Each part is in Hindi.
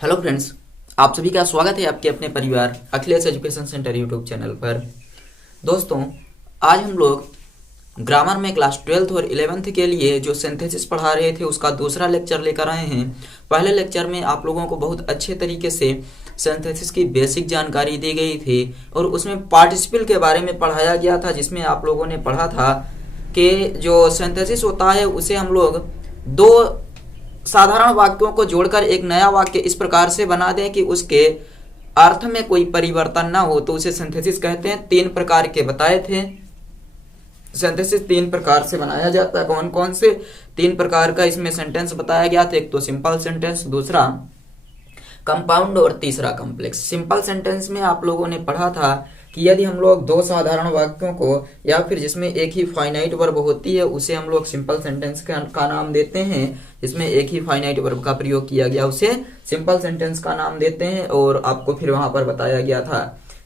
हेलो फ्रेंड्स, आप सभी का स्वागत है आपके अपने परिवार Akhilesh education centre YouTube channel पर। दोस्तों, आज हम लोग ग्रामर में क्लास 12th और 11th के लिए जो सिंथेसिस पढ़ा रहे थे उसका दूसरा लेक्चर लेकर आए हैं। पहले लेक्चर में आप लोगों को बहुत अच्छे तरीके से सिंथेसिस की बेसिक जानकारी दी गई थी और उसमें पार्टिसिपल के बारे में पढ़ाया गया था, जिसमें आप लोगों ने पढ़ा था कि जो सिंथेसिस होता है उसे हम लोग दो साधारण वाक्यों को जोड़कर एक नया वाक्य इस प्रकार से बना दें कि उसके अर्थ में कोई परिवर्तन ना हो, तो उसे सिंथेसिस कहते हैं। 3 प्रकार के बताए थे। सिंथेसिस 3 प्रकार से बनाया जाता है। कौन कौन से 3 प्रकार का इसमें सेंटेंस बताया गया था? एक तो सिंपल सेंटेंस, दूसरा कंपाउंड और तीसरा कॉम्प्लेक्स। सिंपल सेंटेंस में आप लोगों ने पढ़ा था कि यदि हम लोग दो साधारण वाक्यों को या फिर जिसमें एक ही फाइनाइट वर्ब होती है उसे हम लोग सिंपल सेंटेंस का नाम देते हैं। जिसमें एक ही फाइनाइट वर्ब का प्रयोग किया गया उसे सिंपल सेंटेंस का नाम देते हैं। और आपको फिर वहां पर बताया गया था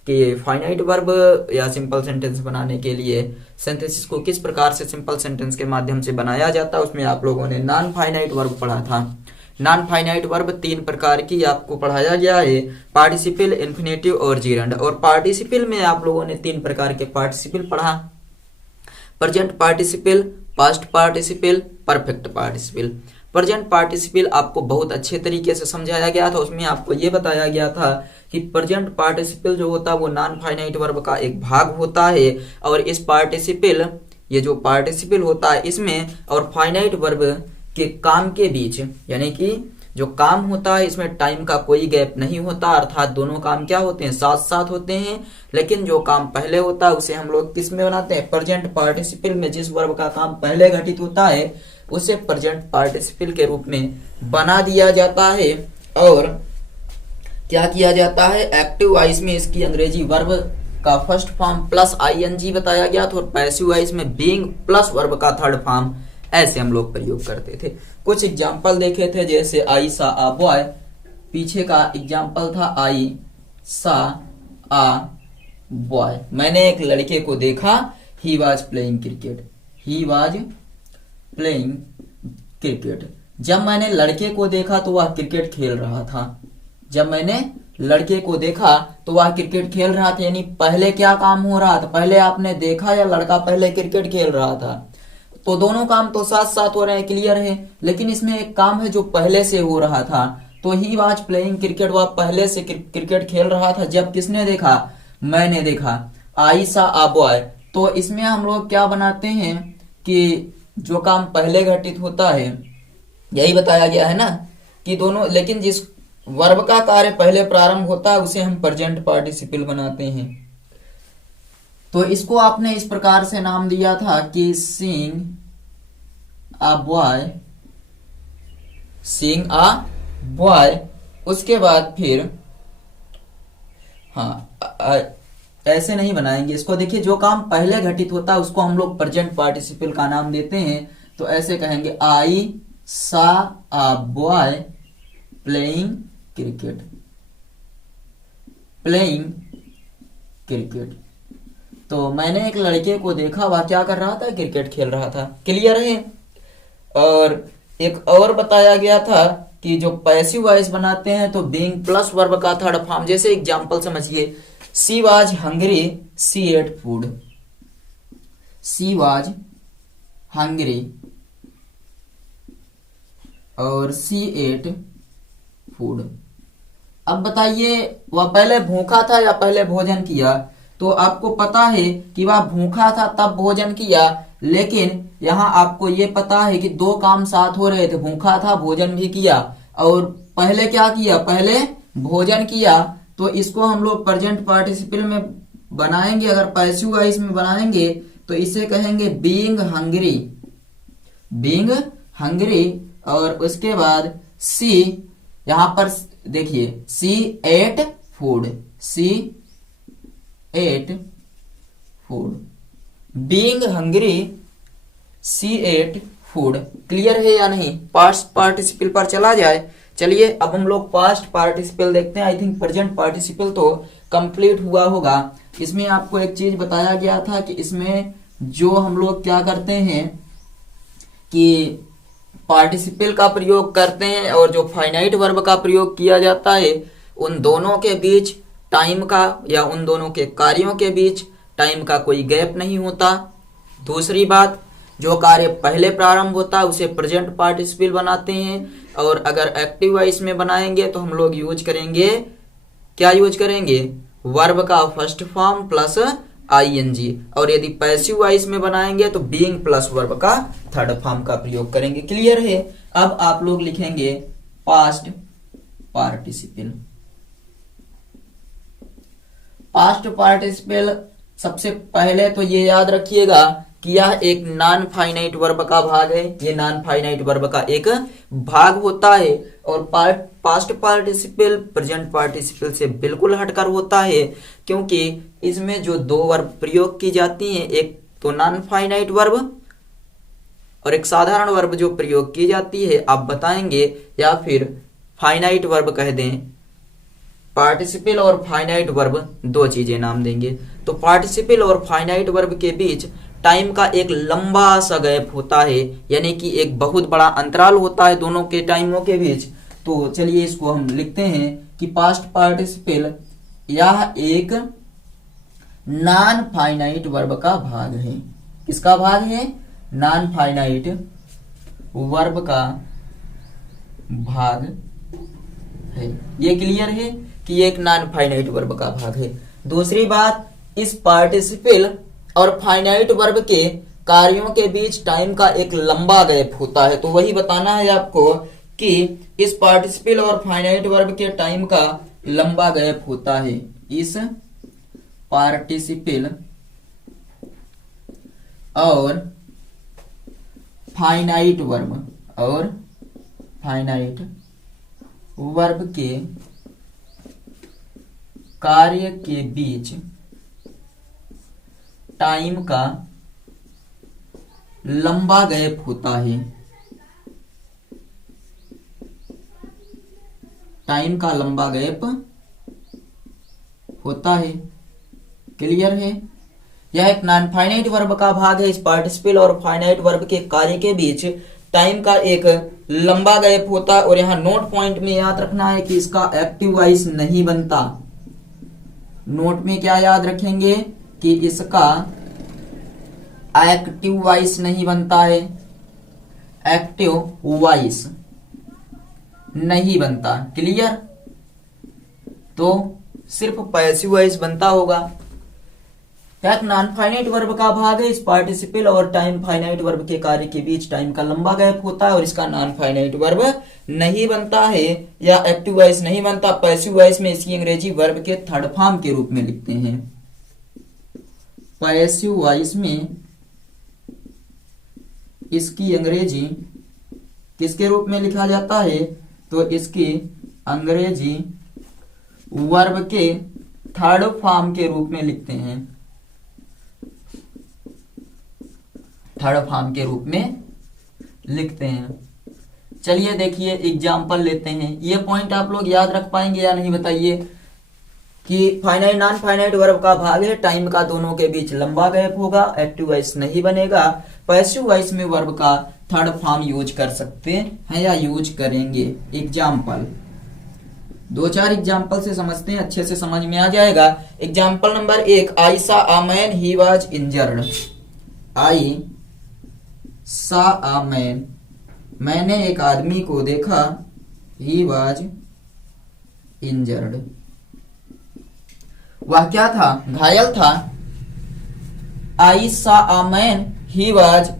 कि फाइनाइट वर्ब या सिंपल सेंटेंस बनाने के लिए सिंथेसिस को किस प्रकार से सिंपल सेंटेंस के माध्यम से बनाया जाता है। उसमें आप लोगों ने नॉन फाइनाइट वर्ब पढ़ा था। नॉन फाइनाइट वर्ब 3 प्रकार की आपको पढ़ाया गया है, पार्टिसिपल, इन्फिनेटिव और जीरंड। और पार्टिसिपल में आप लोगों ने 3 प्रकार के पार्टिसिपल पढ़ा: present participle, past participle, perfect participle. Present participle आपको बहुत अच्छे तरीके से समझाया गया था। उसमें आपको ये बताया गया था कि प्रेजेंट पार्टिसिपल जो होता है वो नॉन फाइनाइट वर्ब का एक भाग होता है। और इस पार्टिसिपल, ये जो पार्टिसिपल होता है इसमें और फाइनाइट वर्ब के काम के बीच, यानी कि जो काम होता है इसमें टाइम का कोई गैप नहीं होता, अर्थात दोनों काम क्या होते हैं, साथ साथ होते हैं। लेकिन जो काम पहले होता है उसे हम लोग किस में बनाते हैं? प्रेजेंट पार्टिसिपल में। जिस वर्ब का काम पहले घटित होता है उसे प्रेजेंट पार्टिसिपल के रूप में बना दिया जाता है। और क्या किया जाता है? एक्टिव वॉइस में इसकी अंग्रेजी वर्ब का फर्स्ट फॉर्म प्लस आईएनजी बताया गया था और पैसिव वॉइस में बीइंग प्लस वर्ब का थर्ड फॉर्म, ऐसे हम लोग प्रयोग करते थे। कुछ एग्जाम्पल देखे थे, जैसे आई सा आ बॉय। पीछे का एग्जाम्पल था आई सा आ बॉय। मैंने एक लड़के को देखा, he was playing cricket. He was playing cricket. जब मैंने लड़के को देखा तो वह क्रिकेट खेल रहा था। जब मैंने लड़के को देखा तो वह क्रिकेट खेल रहा था, यानी पहले क्या काम हो रहा था? पहले आपने देखा या लड़का पहले क्रिकेट खेल रहा था? तो दोनों काम तो साथ साथ हो रहे हैं, क्लियर है। लेकिन इसमें एक काम है जो पहले से हो रहा था। तो ही वॉज प्लेइंग क्रिकेट, वह पहले से क्रिकेट खेल रहा था। जब किसने देखा? मैंने देखा। आई सा आ बॉय। तो इसमें हम लोग क्या बनाते हैं कि जो काम पहले घटित होता है, यही बताया गया है ना कि दोनों, लेकिन जिस वर्ब का कार्य पहले प्रारंभ होता है उसे हम प्रेजेंट पार्टिसिपल बनाते हैं। तो इसको आपने इस प्रकार से नाम दिया था कि seeing a boy, seeing a boy. उसके बाद फिर ऐसे नहीं बनाएंगे इसको। देखिए, जो काम पहले घटित होता है उसको हम लोग प्रेजेंट पार्टिसिपल का नाम देते हैं। तो ऐसे कहेंगे आई saw a boy playing cricket, playing cricket. तो मैंने एक लड़के को देखा, वह क्या कर रहा था? क्रिकेट खेल रहा था। क्लियर है। और एक और बताया गया था कि जो पैसिव वॉइस बनाते हैं तो बीइंग प्लस वर्ब का थर्ड फॉर्म। जैसे एग्जांपल समझिए, she was hungry, she ate food. She was hungry और सी एट फूड। अब बताइए, वह पहले भूखा था या पहले भोजन किया? तो आपको पता है कि वह भूखा था तब भोजन किया, लेकिन यहाँ आपको ये पता है कि दो काम साथ हो रहे थे, भूखा था भोजन भी किया। और पहले क्या किया? पहले भोजन किया। तो इसको हम लोग प्रेजेंट पार्टिसिपल में बनाएंगे। अगर पैसिव वॉइस में बनाएंगे तो इसे कहेंगे बीइंग हंग्री, बीइंग हंग्री। और उसके बाद सी, यहां पर देखिए, सी ate food, C ate food, being hungry, she ate food. Clear है या नहीं? पास्ट पार्टिसिपल पर चला जाए। चलिए अब हम लोग पास्ट पार्टिसिपल देखते हैं। आई थिंक प्रेजेंट पार्टिसिपल तो कंप्लीट हुआ होगा। इसमें आपको एक चीज बताया गया था कि इसमें जो हम लोग क्या करते हैं कि पार्टिसिपल का प्रयोग करते हैं और जो फाइनाइट वर्ब का प्रयोग किया जाता है, उन दोनों के बीच टाइम का या उन दोनों के कार्यों के बीच टाइम का कोई गैप नहीं होता। दूसरी बात, जो कार्य पहले प्रारंभ होता है उसे प्रेजेंट पार्टिसिपल बनाते हैं, और अगर एक्टिव वॉइस में बनाएंगे तो हम लोग यूज करेंगे, क्या यूज करेंगे, वर्ब का फर्स्ट फॉर्म प्लस आईएनजी, और यदि पैसिव वॉइस में बनाएंगे तो बीइंग प्लस वर्ब का थर्ड फॉर्म का प्रयोग करेंगे। क्लियर है? अब आप लोग लिखेंगे पास्ट पार्टिसिपल। पास्ट पार्टिसिपल सबसे पहले तो ये याद रखिएगा कि यह एक नॉन फाइनाइट वर्ब का भाग है, ये नॉन फाइनाइट वर्ब का एक भाग होता है, और पास्ट पार्टिसिपल प्रेजेंट पार्टिसिपल से बिल्कुल हटकर होता है, क्योंकि इसमें जो दो वर्ब प्रयोग की जाती हैं, एक तो नॉन फाइनाइट वर्ब और एक साधारण वर्ब जो प्रयोग की जाती है, आप बताएंगे, या फिर फाइनाइट वर्ब कह दें। पार्टिसिपल और फाइनाइट वर्ब दो चीजें नाम देंगे। तो पार्टिसिपल और फाइनाइट वर्ब के बीच टाइम का एक लंबा सा गैप होता है, यानी कि एक बहुत बड़ा अंतराल होता है दोनों के टाइमों के बीच। तो चलिए इसको हम लिखते हैं कि पास्ट पार्टिसिपल यह एक नॉन फाइनाइट वर्ब का भाग है। किसका भाग है? नॉन फाइनाइट वर्ब का भाग है। ये क्लियर है कि एक नॉन फाइनाइट वर्ब का भाग है। दूसरी बात, इस पार्टिसिपल और फाइनाइट वर्ब के कार्यों के बीच टाइम का एक लंबा गैप होता है। तो वही बताना है आपको कि इस पार्टिसिपल और फाइनाइट वर्ब के टाइम का लंबा गैप होता है। इस पार्टिसिपल और फाइनाइट वर्ब के कार्य के बीच टाइम का लंबा गैप होता है। टाइम का लंबा गैप होता है। क्लियर है? यह एक नॉन फाइनाइट वर्ब का भाग है। इस पार्टिसिपल और फाइनाइट वर्ब के कार्य के बीच टाइम का एक लंबा गैप होता है, और यहां नोट पॉइंट में याद रखना है कि इसका एक्टिव वॉइस नहीं बनता। नोट में क्या याद रखेंगे कि इसका एक्टिव वॉइस नहीं बनता है, एक्टिव वॉइस नहीं बनता। क्लियर? तो सिर्फ पैसिव वॉइस बनता होगा। एक नॉन फाइनाइट वर्ब का भाग है। इस पार्टिसिपल और टाइम फाइनाइट वर्ब के कार्य के बीच टाइम का लंबा गैप होता है, और इसका नॉन फाइनाइट वर्ब नहीं बनता है या एक्टिव वॉइस नहीं बनता। पैसिव वॉइस में इसकी अंग्रेजी वर्ब के थर्ड फॉर्म के रूप में लिखते हैं। पैसिव वॉइस में इसकी अंग्रेजी किसके रूप में लिखा जाता है? तो इसकी अंग्रेजी वर्ब के थर्ड फॉर्म के रूप में लिखते हैं। थर्ड फॉर्म के रूप में लिखते हैं। चलिए देखिए एग्जाम्पल लेते हैं। ये पॉइंट आप लोग याद रख पाएंगे या नहीं बताइए कि फाइनाइट नॉन फाइनाइट वर्ब का भाग है, टाइम का दोनों के बीच लंबा गैप होगा, एक्टिव वॉइस नहीं बनेगा। पैसिव वॉइस में वर्ब का थर्ड फॉर्म यूज कर सकते हैं या यूज करेंगे। एग्जाम्पल, दो चार एग्जाम्पल से समझते हैं, अच्छे से समझ में आ जाएगा। Example number 1, I saw a man he was injured. I saw a man, मैंने एक आदमी को देखा, ही वाज इंजर्ड, वह क्या था? घायल था। आई saw a man he was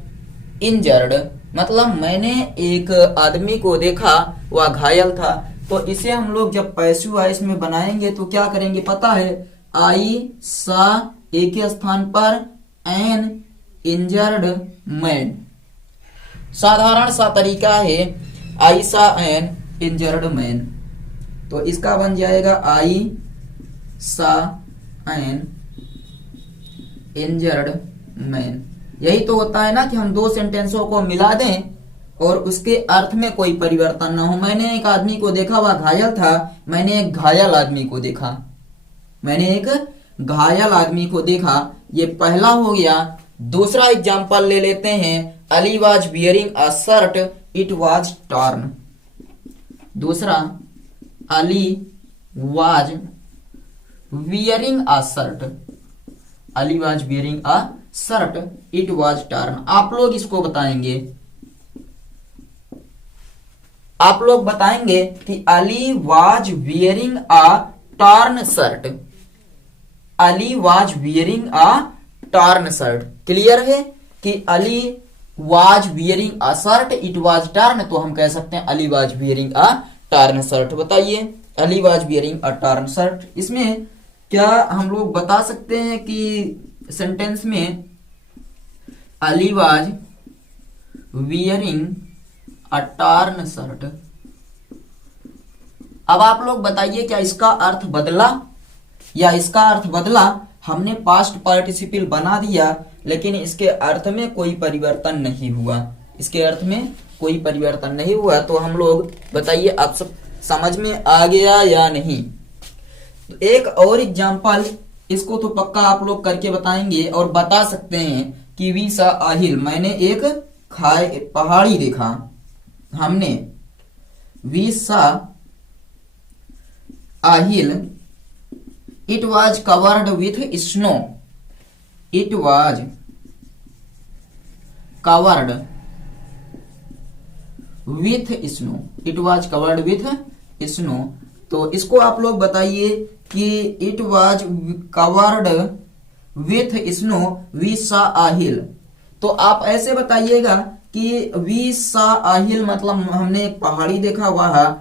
injured मतलब मैंने एक आदमी को देखा, वह घायल था। तो इसे हम लोग जब पैसिव वॉइस में बनाएंगे तो क्या करेंगे पता है? आई सा एक के स्थान पर एन इंजर्ड मैन। साधारण सा तरीका है आई सा एन इंजर्ड मैन, तो इसका बन जाएगा आई सा एन इंजर्ड मैन। यही तो होता है ना कि हम दो सेंटेंसों को मिला दें और उसके अर्थ में कोई परिवर्तन ना हो। मैंने एक आदमी को देखा, वह घायल था, मैंने एक घायल आदमी को देखा, मैंने एक घायल आदमी को देखा, ये पहला हो गया। दूसरा एग्जाम्पल ले लेते हैं, Ali was wearing a shirt it was torn. दूसरा, Ali was wearing a shirt, Ali was wearing a shirt, it was torn. आप लोग इसको बताएंगे, आप लोग बताएंगे कि Ali was wearing a torn shirt, Ali was wearing a torn shirt. Clear है कि Ali was wearing a shirt, it was torn, तो हम कह सकते हैं Ali was wearing a torn shirt. बताइए, Ali was wearing a torn shirt, इसमें क्या हम लोग बता सकते हैं कि सेंटेंस में Ali was wearing a torn shirt. अब आप लोग बताइए, क्या इसका अर्थ बदला, या इसका अर्थ बदला? हमने पास्ट पार्टिसिपल बना दिया, लेकिन इसके अर्थ में कोई परिवर्तन नहीं हुआ, इसके अर्थ में कोई परिवर्तन नहीं हुआ। तो हम लोग बताइए, आप सब समझ में आ गया या नहीं? तो एक और एग्जांपल, इसको तो पक्का आप लोग करके बताएंगे और बता सकते हैं कि वी सा अ हिल, मैंने एक पहाड़ी देखा, हमने we saw a hill, it was covered with snow, it was covered with snow, it was covered with snow. तो इसको आप लोग बताइए कि it was covered with snow we saw a हिल। तो आप ऐसे बताइएगा कि वी सा अ हिल मतलब हमने एक पहाड़ी देखा, वह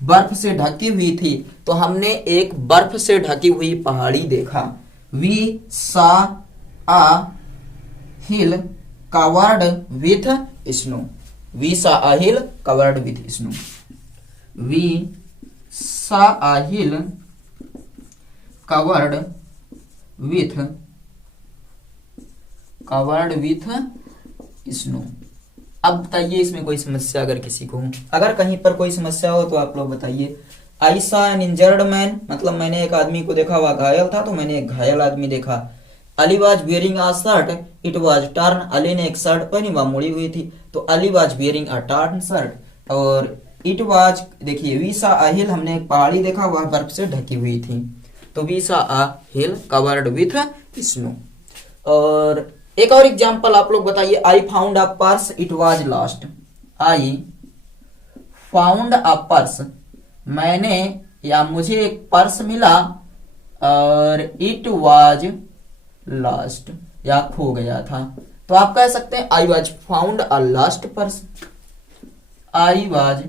बर्फ से ढकी हुई थी, तो हमने एक बर्फ से ढकी हुई पहाड़ी देखा। We saw a hill covered with snow, we saw a hill covered with snow, we saw a hill covered with snow. अब बताइए, इसमें कोई समस्या अगर किसी को, अगर कहीं पर कोई समस्या हो तो आप लोग बताइए। आई सा एन इंजर्ड मैन, मतलब मैंने एक आदमी को देखा, वह घायल था, तो मैंने एक घायल आदमी देखा। Ali was wearing a shirt, it was torn, Ali ने एक शर्ट पहनी, वह मुड़ी हुई थी, तो Ali was wearing a torn shirt. और इट वाज, देखिए वी सा अ हिल, हमने एक पहाड़ी देखा, वह बर्फ से ढकी हुई थी, तो we saw a hill covered with snow. और एक और एग्जांपल आप लोग बताइए, I found a purse, it was lost, I found a purse, मैंने या मुझे एक पर्स मिला, और इट वाज लॉस्ट, या खो गया था। तो आप कह सकते हैं I was found a lost purse, I was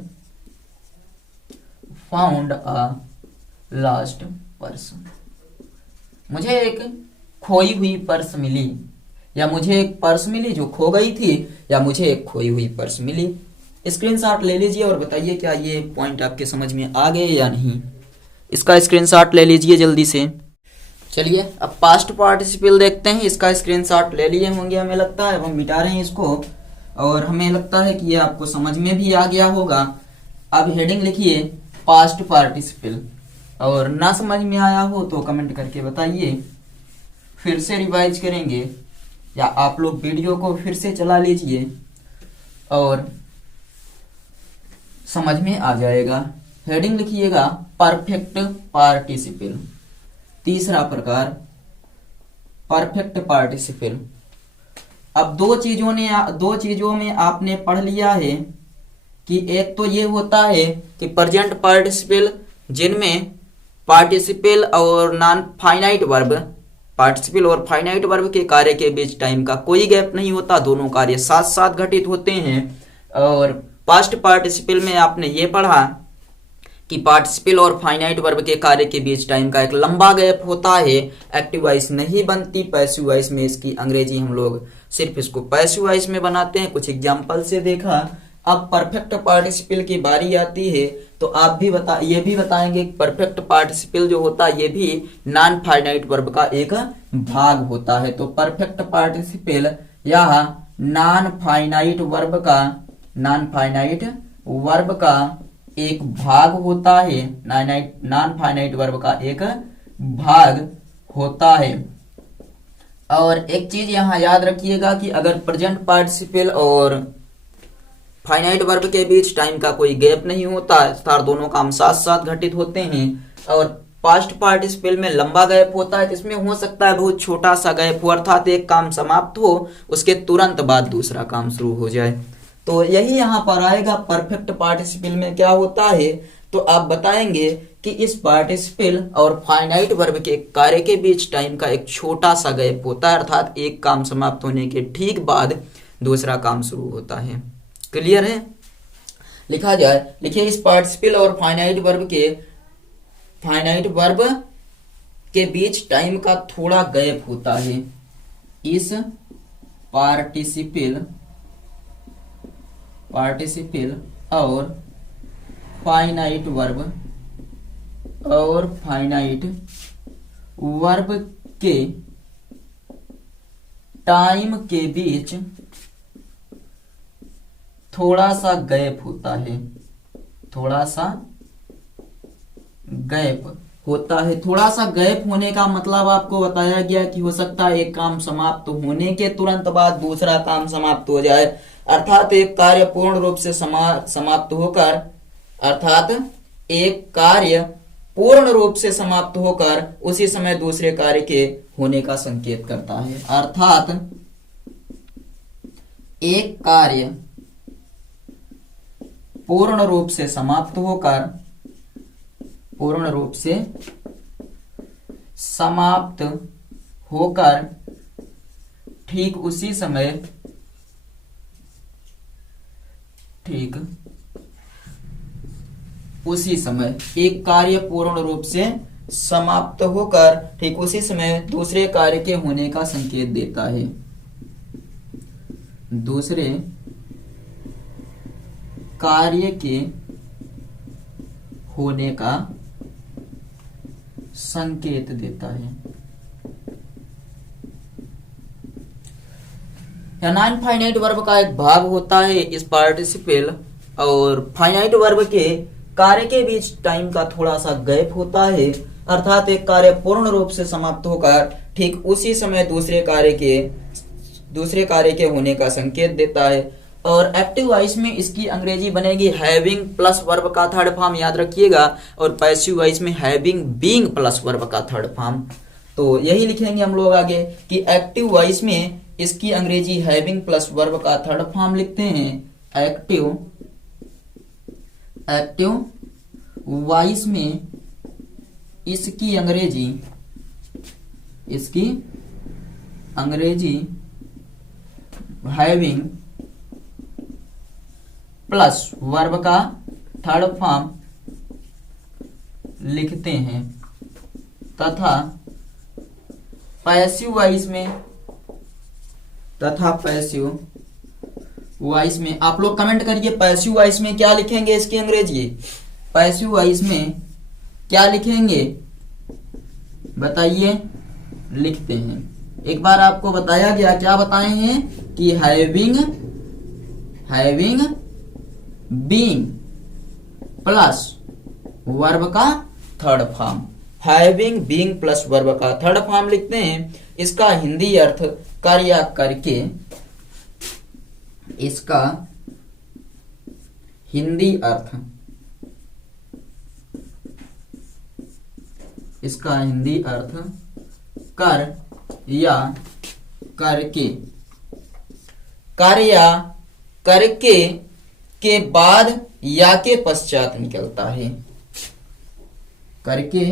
found a lost purse, मुझे एक खोई हुई पर्स मिली, या मुझे एक पर्स मिली जो खो गई थी, या मुझे एक खोई हुई पर्स मिली। स्क्रीनशॉट ले लीजिए और बताइए क्या ये पॉइंट आपके समझ में आ गए या नहीं। इसका स्क्रीनशॉट ले लीजिए जल्दी से। चलिए अब पास्ट पार्टिसिपल देखते हैं। इसका स्क्रीनशॉट ले लिए होंगे हमें लगता है, हम मिटा रहे हैं इसको, और हमें लगता है कि ये आपको समझ में भी आ गया होगा। अब हेडिंग लिखिए पास्ट पार्टिसिपल, और ना समझ में आया हो तो कमेंट करके बताइए, फिर से रिवाइज करेंगे, या आप लोग वीडियो को फिर से चला लीजिए और समझ में आ जाएगा। हेडिंग लिखिएगा परफेक्ट पार्टिसिपल, तीसरा प्रकार परफेक्ट पार्टिसिपल। अब दो चीजों में आपने पढ़ लिया है कि एक तो ये होता है कि प्रेजेंट पार्टिसिपल, जिनमें पार्टिसिपल और नॉन फाइनाइट वर्ब, पार्टिसिपल और फाइनाइट वर्ब के कार्य के बीच टाइम का कोई गैप नहीं होता, दोनों कार्य साथ साथ घटित होते हैं। और पास्ट पार्टिसिपल में आपने ये पढ़ा कि पार्टिसिपल और फाइनाइट वर्ब के कार्य के बीच टाइम का एक लंबा गैप होता है, एक्टिव वॉइस नहीं बनती, पैसिव वॉइस में इसकी अंग्रेजी हम लोग सिर्फ इसको पैसिव वॉइस में बनाते हैं, कुछ एग्जाम्पल से देखा। अब परफेक्ट पार्टिसिपल की बारी आती है, तो आप भी ये भी बताएंगे परफेक्ट पार्टिसिपल जो होता है ये भी नॉन फाइनाइट वर्ब का एक भाग होता है। तो परफेक्ट पार्टिसिपल या नॉन फाइनाइट वर्ब का एक भाग होता है, नॉन फाइनाइट वर्ब का एक भाग होता है। और एक चीज यहां याद रखिएगा कि अगर प्रेजेंट पार्टिसिपल और फाइनाइट वर्ब के बीच टाइम का कोई गैप नहीं होता, अर्थात दोनों काम साथ साथ घटित होते हैं। और पास्ट पार्टिसिपल में लंबा गैप होता है, जिसमें हो सकता है बहुत छोटा सा गैप हो, अर्थात एक काम समाप्त हो उसके तुरंत बाद दूसरा काम शुरू हो जाए। तो यही यहाँ पर आएगा। परफेक्ट पार्टिसिपल में क्या होता है, तो आप बताएंगे कि इस पार्टिसिपल और फाइनाइट वर्ब के कार्य के बीच टाइम का एक छोटा सा गैप होता है, अर्थात एक काम समाप्त होने के ठीक बाद दूसरा काम शुरू होता है। क्लियर है? लिखा जाए, लिखिए इस पार्टिसिपल और फाइनाइट वर्ब के बीच टाइम का थोड़ा गैप होता है। इस पार्टिसिपल और फाइनाइट वर्ब के टाइम के बीच थोड़ा सा गैप होता है। थोड़ा सा गैप होने का मतलब आपको बताया गया कि हो सकता है एक काम समाप्त होने के तुरंत बाद दूसरा काम समाप्त हो जाए, अर्थात एक कार्य पूर्ण रूप से समाप्त होकर उसी समय दूसरे कार्य के होने का संकेत करता है। अर्थात एक कार्य पूर्ण रूप से समाप्त होकर ठीक उसी समय एक कार्य पूर्ण रूप से समाप्त होकर ठीक उसी समय दूसरे कार्य के होने का संकेत देता है। दूसरे कार्य के होने का संकेत देता है। या नॉन फाइनाइट वर्ब का एक भाग होता है इस पार्टिसिपल और फाइनाइट वर्ब के कार्य के बीच टाइम का थोड़ा सा गैप होता है, अर्थात एक कार्य पूर्ण रूप से समाप्त होकर ठीक उसी समय दूसरे कार्य के होने का संकेत देता है। और एक्टिव वॉइस में इसकी अंग्रेजी बनेगी हैविंग प्लस वर्ब का थर्ड फॉर्म, याद रखिएगा। और पैसिव वॉइस में हैविंग बीइंग प्लस वर्ब का थर्ड फॉर्म। तो यही लिखेंगे हम लोग आगे कि एक्टिव वॉइस में इसकी अंग्रेजी हैविंग प्लस वर्ब का थर्ड फॉर्म लिखते हैं। एक्टिव वॉइस में इसकी अंग्रेजी हैविंग प्लस वर्ब का थर्ड फॉर्म लिखते हैं। तथा पैसिव वॉइस में आप लोग कमेंट करिए, पैसिव वॉइस में क्या लिखेंगे इसकी अंग्रेजी? पैसिव वॉइस में क्या लिखेंगे बताइए? लिखते हैं। एक बार आपको बताया गया, क्या बताए हैं कि हैविंग बीइंग प्लस वर्ब का third form. Having being plus verb का थर्ड फॉर्म लिखते हैं। इसका हिंदी अर्थ कर या करके, इसका हिंदी अर्थ कर या करके, कर या करके के बाद या के पश्चात निकलता है। करके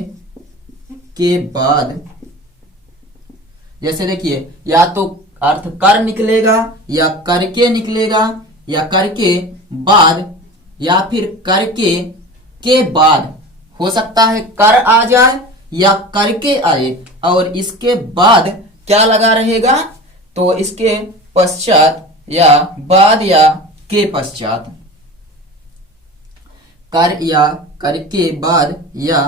के बाद, जैसे देखिए, या तो अर्थ कर निकलेगा या करके निकलेगा, या करके बाद, या फिर करके के बाद। हो सकता है कर आ जाए या करके आए, और इसके बाद क्या लगा रहेगा? तो इसके पश्चात या बाद या के पश्चात, कर या करके बाद या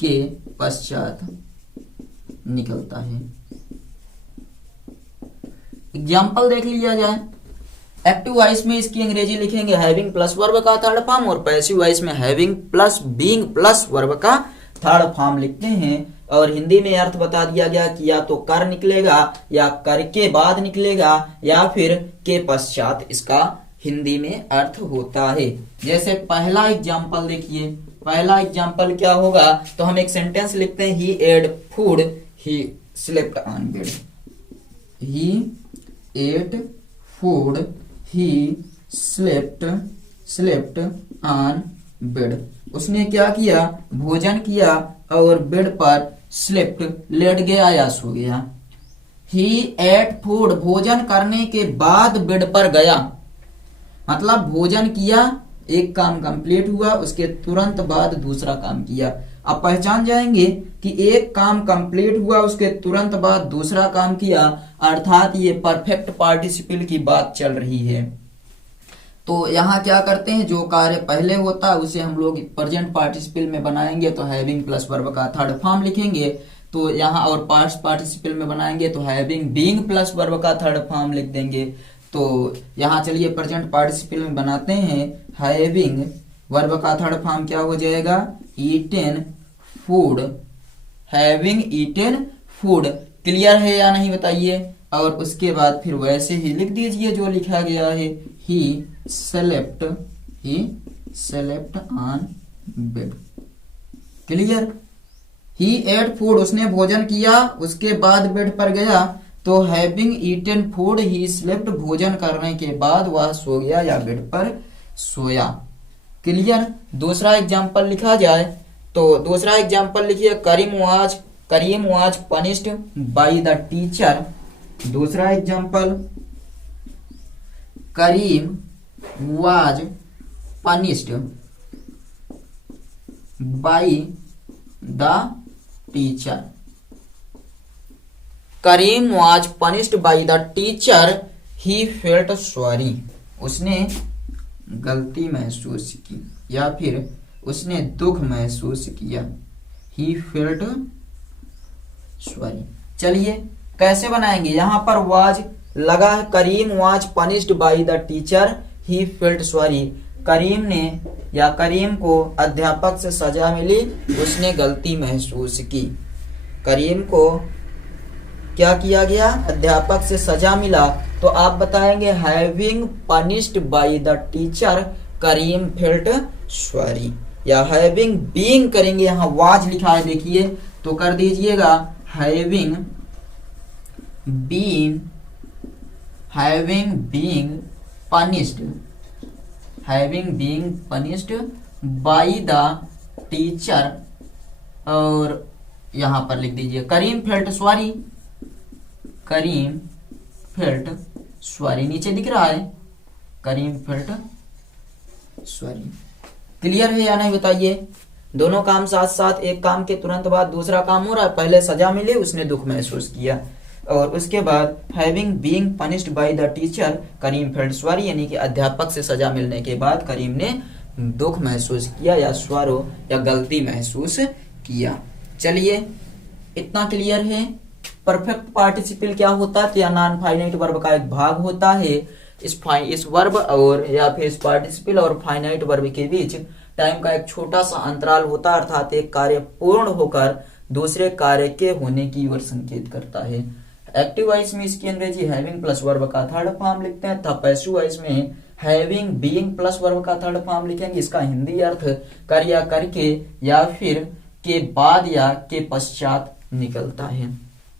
के पश्चात निकलता है। एग्जाम्पल देख लिया जाए। एक्टिव वॉइस में इसकी अंग्रेजी लिखेंगे हैविंग प्लस वर्ब का थर्ड फॉर्म, और पैसिव वॉइस में having plus being plus verb का थर्ड फॉर्म लिखते हैं। और हिंदी में अर्थ बता दिया गया कि या तो कर निकलेगा या कर के बाद निकलेगा या फिर के पश्चात इसका हिंदी में अर्थ होता है। जैसे पहला एग्जाम्पल देखिए, पहला एग्जाम्पल क्या होगा, तो हम एक सेंटेंस लिखते हैं, he ate food he slept on bed. He ate food he slept on bed. उसने क्या किया, भोजन किया और बेड पर स्लेप्ट लेट गया या सो गया। ही एट फूड भोजन करने के बाद बेड पर गया, मतलब भोजन किया, एक काम कंप्लीट हुआ, उसके तुरंत बाद दूसरा काम किया। आप पहचान जाएंगे कि एक काम कंप्लीट हुआ, उसके तुरंत बाद दूसरा काम किया, अर्थात ये परफेक्ट पार्टिसिपल की बात चल रही है। तो यहाँ क्या करते हैं, जो कार्य पहले होता है उसे हम लोग प्रेजेंट पार्टिसिपल में बनाएंगे तो हैविंग प्लस वर्ब का थर्ड फॉर्म लिखेंगे। तो यहाँ और पास्ट पार्टिसिपल में बनाएंगे तो हैविंग बीइंग प्लस वर्ब का थर्ड फॉर्म लिख देंगे। तो यहाँ चलिए प्रेजेंट पार्टिसिपल में बनाते हैं, हैविंग वर्ब का थर्ड फॉर्म क्या हो जाएगा, eaten food. Having eaten food, clear है या नहीं बताइए। और उसके बाद फिर वैसे ही लिख दीजिए जो लिखा गया है, he slept on bed. Clear. He ate food उसने भोजन किया, उसके बाद बेड पर गया। तो having eaten food he slept भोजन करने के बाद वह सो गया या बेड पर सोया। क्लियर। दूसरा एग्जाम्पल लिखा जाए तो दूसरा एग्जाम्पल लिखिए, Karim was punished by the teacher. दूसरा example, Karim was punished by the teacher. Karim was punished by the teacher he felt sorry. उसने गलती महसूस की या फिर उसने दुख महसूस किया, ही फेल्ट सॉरी। चलिए कैसे बनाएंगे, यहां पर वाज लगा है, Karim was punished by the teacher he felt sorry. Karim ने या करीम को अध्यापक से सजा मिली, उसने गलती महसूस की। करीम को क्या किया गया, अध्यापक से सजा मिला। तो आप बताएंगे having punished by the teacher Karim felt sorry, या हैविंग बीइंग करेंगे, यहां वाज लिखा है देखिए, तो कर दीजिएगा having being punished by the teacher, और यहां पर लिख दीजिए करीम फेल्ट सॉरी, नीचे दिख रहा है करीम फेल्ट सॉरी। क्लियर है या नहीं बताइए। दोनों काम साथ साथ, एक काम के तुरंत बाद दूसरा काम हो रहा है। पहले सजा मिली, उसने दुख महसूस किया, और उसके बाद having being punished by the teacher Karim felt sorry, यानी कि अध्यापक से सजा मिलने के बाद करीम ने दुख महसूस किया या स्वारो या गलती महसूस किया। चलिए इतना क्लियर है। परफेक्ट पार्टिसिपल क्या होता है, या नॉन फाइनाइट वर्ब का एक भाग होता है। इस वर्ब और या फिर इस पार्टिसिपल और फाइनाइट वर्ब के बीच टाइम का एक छोटा सा अंतराल होता है, अर्थात एक कार्य पूर्ण होकर दूसरे कार्य के होने की ओर संकेत करता है। एक्टिव वॉइस में इसकी अंग्रेजी हैविंग प्लस वर्ब का थर्ड फॉर्म लिखते हैं, तथा पैसिव वॉइस में हैविंग बीइंग प्लस वर्ब का थर्ड फॉर्म लिखेंगे। इसका हिंदी अर्थ कर या करके या फिर के बाद या के पश्चात निकलता है।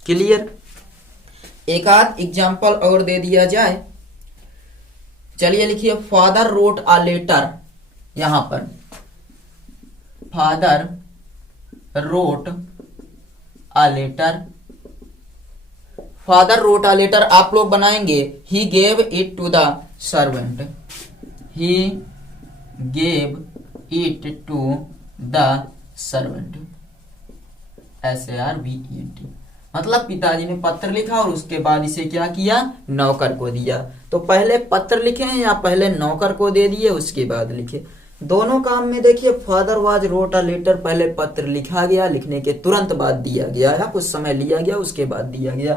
क्लियर। एक आध एग्जाम्पल और दे दिया जाए। चलिए लिखिए, फादर रोट अ लेटर। यहां पर father wrote a letter, father wrote a letter आप लोग बनाएंगे he gave it to the servant, he gave it to the servant, SARVENT। मतलब पिताजी ने पत्र लिखा और उसके बाद इसे क्या किया, नौकर को दिया। तो पहले पत्र लिखे या पहले नौकर को दे दिए उसके बाद लिखे। दोनों काम में देखिए, father was wrote a letter, पहले पत्र लिखा गया, लिखने के तुरंत बाद दिया गया या कुछ समय लिया गया उसके बाद दिया गया।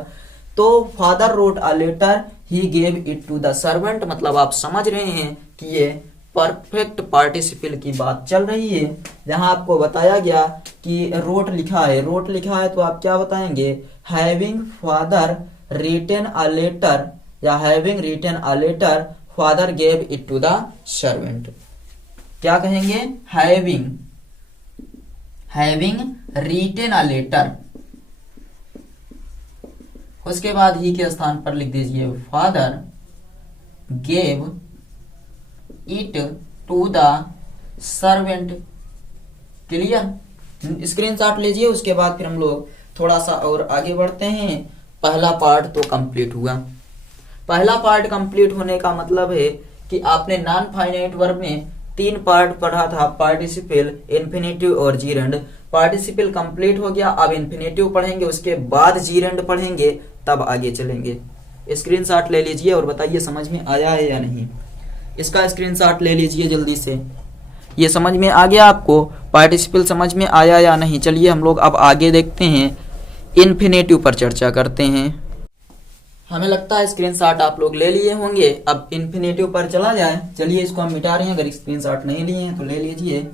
तो father wrote a letter he gave it to the servant, मतलब आप समझ रहे हैं कि ये परफेक्ट पार्टिसिपल की बात चल रही है। जहां आपको बताया गया कि रोट लिखा है, रोट लिखा है तो आप क्या बताएंगे, having father written a letter या having written a letter father gave it to the servant. क्या कहेंगे? हैविंग रिटेन अ लेटर, उसके बाद ही के स्थान पर लिख दीजिए father gave it to the servant. Clear? Screenshot लीजिए। उसके बाद फिर हम लोग थोड़ा सा और आगे बढ़ते हैं। पहला पार्ट तो कंप्लीट हुआ। पहला पार्ट कंप्लीट होने का मतलब है कि आपने नॉन फाइनाइट वर्ब में 3 पार्ट पढ़ा था, पार्टिसिपल, इन्फिनेटिव और जीरेंड। पार्टिसिपल कंप्लीट हो गया, अब इन्फिनेटिव पढ़ेंगे, उसके बाद जीरेंड पढ़ेंगे, तब आगे चलेंगे। स्क्रीनशॉट ले लीजिए और बताइए समझ में आया है या नहीं। इसका स्क्रीनशॉट ले लीजिए जल्दी से। ये समझ में आ गया आपको? पार्टिसिपल समझ में आया या नहीं? चलिए हम लोग अब आगे देखते हैं, इन्फिनेटिव पर चर्चा करते हैं। हमें लगता है स्क्रीनशॉट आप लोग ले लिए होंगे। अब इन्फिनेटिव पर चला जाए। चलिए इसको हम मिटा रहे हैं, अगर स्क्रीनशॉट नहीं लिए हैं तो ले लीजिए।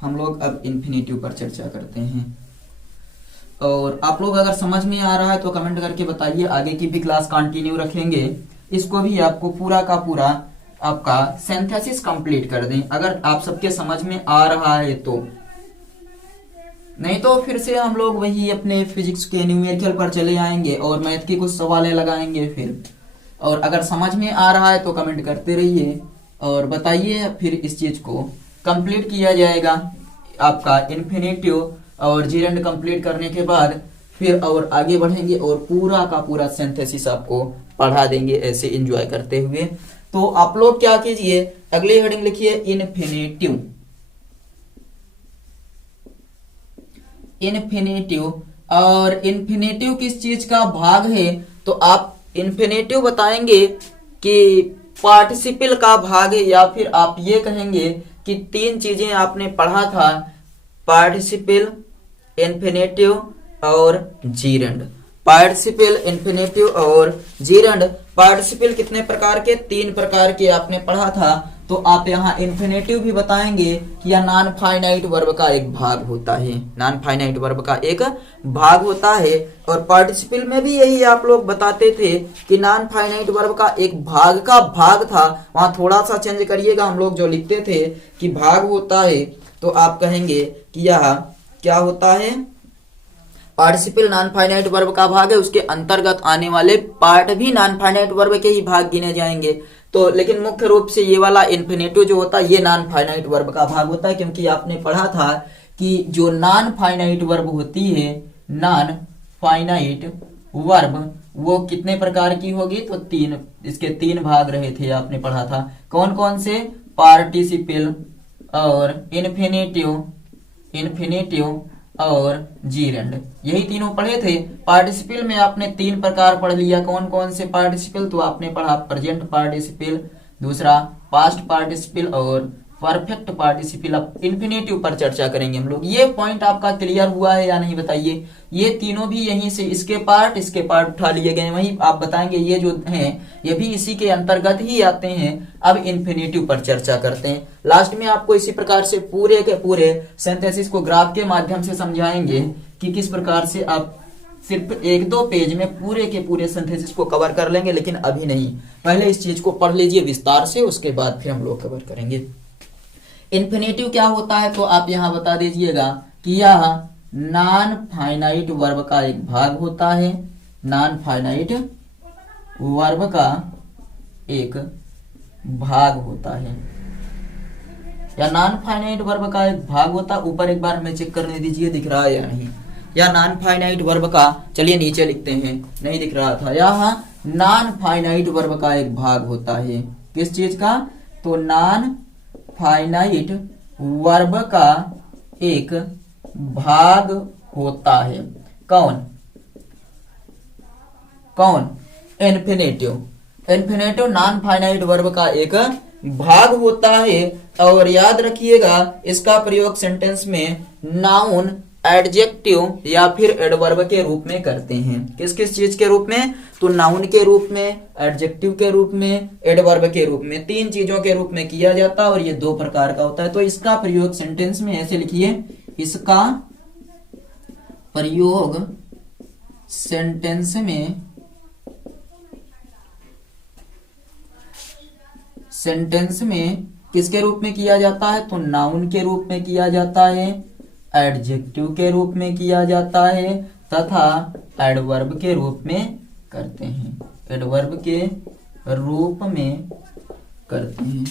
हम लोग अब इन्फिनेटिव पर चर्चा करते हैं। और आप लोग अगर समझ में आ रहा है तो कमेंट करके बताइए, आगे की भी क्लास कंटिन्यू रखेंगे। इसको भी आपको पूरा का पूरा आपका सिंथेसिस कंप्लीट कर दें, अगर आप सबके समझ में आ रहा है तो। नहीं तो फिर से हम लोग वही अपने फिजिक्स के न्यूमेरिकल पर चले आएंगे और मैथ की कुछ सवालें लगाएंगे फिर। और अगर समझ में आ रहा है तो कमेंट करते रहिए और बताइए, फिर इस चीज को कंप्लीट किया जाएगा। आपका इन्फिनेटिव और जीरेंड कंप्लीट करने के बाद फिर और आगे बढ़ेंगे और पूरा का पूरा सिंथेसिस आपको पढ़ा देंगे ऐसे एंजॉय करते हुए। तो आप लोग क्या कीजिए, अगली हेडिंग लिखिए इन्फिनेटिव। इन्फिनेटिव, और इन्फिनेटिव किस चीज का भाग है? तो आप इन्फिनेटिव बताएंगे कि पार्टिसिपल का भाग है, या फिर आप ये कहेंगे कि 3 चीजें आपने पढ़ा था, पार्टिसिपल, इन्फिनेटिव और जीरेंड। पार्टिसिपल, इन्फिनेटिव और जीरेंड। पार्टिसिपल कितने प्रकार के? 3 प्रकार के आपने पढ़ा था। तो आप यहाँ इन्फिनेटिव भी बताएंगे कि यह नॉन फाइनाइट वर्ब का एक भाग होता है, नॉन फाइनाइट वर्ब का एक भाग होता है। और पार्टिसिपल में भी यही आप लोग बताते थे कि नॉन फाइनाइट वर्ब का एक भाग का भाग था, वहां थोड़ा सा चेंज करिएगा। हम लोग जो लिखते थे कि भाग होता है, तो आप कहेंगे कि यह क्या होता है? पार्टिसिपल नॉन फाइनाइट वर्ब का भाग है, उसके अंतर्गत आने वाले पार्ट भी नॉन फाइनाइट वर्ब के ही भाग गिने जाएंगे। तो लेकिन मुख्य रूप से ये वाला इन्फिनेटिव जो होता है ये नॉन फाइनाइट वर्ब का भाग होता है, क्योंकि आपने पढ़ा था कि जो नॉन फाइनाइट वर्ब होती है, नॉन फाइनाइट वर्ब, वो कितने प्रकार की होगी? तो 3, इसके 3 भाग रहे थे, आपने पढ़ा था। कौन कौन से? पार्टिसिपल और इन्फिनेटिव और जीरेंड, यही तीनों पढ़े थे। पार्टिसिपल में आपने 3 प्रकार पढ़ लिया। कौन कौन से पार्टिसिपल? तो आपने पढ़ा प्रेजेंट पार्टिसिपल, दूसरा पास्ट पार्टिसिपल और परफेक्ट पार्टिसिपल। अब इन्फिनेटिव पर चर्चा करेंगे हम लोग। ये पॉइंट आपका क्लियर हुआ है या नहीं बताइए? ये तीनों भी यहीं से इसके पार्ट उठा लिए गए, वही आप बताएंगे। ये जो हैं ये भी इसी के अंतर्गत ही आते हैं। अब इन्फिनेटिव पर चर्चा करते हैं। लास्ट में आपको इसी प्रकार से पूरे के पूरे सिंथेसिस को ग्राफ के माध्यम से समझाएंगे कि किस प्रकार से आप सिर्फ 1-2 पेज में पूरे के पूरे सिंथेसिस को कवर कर लेंगे। लेकिन अभी नहीं, पहले इस चीज को पढ़ लीजिए विस्तार से, उसके बाद फिर हम लोग कवर करेंगे। इन्फिनेटिव क्या होता है? तो आप यहां बता दीजिएगा कि यह नॉन फाइनाइट वर्ब का एक भाग होता है। नॉन फाइनाइट वर्ब का एक भाग होता है, या नॉन फाइनाइट वर्ब का एक भाग होता है। ऊपर एक बार हमें चेक करने दीजिए दिख रहा है या नहीं। या नॉन फाइनाइट वर्ब का, चलिए नीचे लिखते हैं, नहीं दिख रहा था। यह नॉन फाइनाइट वर्ब का एक भाग होता है। किस चीज का? तो नॉन फाइनाइट वर्ब का एक भाग होता है। कौन? इन्फिनेटिव नॉन फाइनाइट वर्ब का एक भाग होता है। और याद रखिएगा इसका प्रयोग सेंटेंस में नाउन, एडजेक्टिव या फिर एडवर्ब के रूप में करते हैं। किस किस चीज के रूप में? तो नाउन के रूप में, एडजेक्टिव के रूप में, एडवर्ब के रूप में, 3 चीजों के रूप में किया जाता है। और ये 2 प्रकार का होता है। तो इसका प्रयोग सेंटेंस में ऐसे लिखिए, इसका प्रयोग सेंटेंस में सेंटेंस में किसके रूप में किया जाता है? तो नाउन के रूप में किया जाता है, एडजेक्टिव के रूप में किया जाता है तथा एडवर्ब के रूप में करते हैं, एडवर्ब के रूप में करते हैं।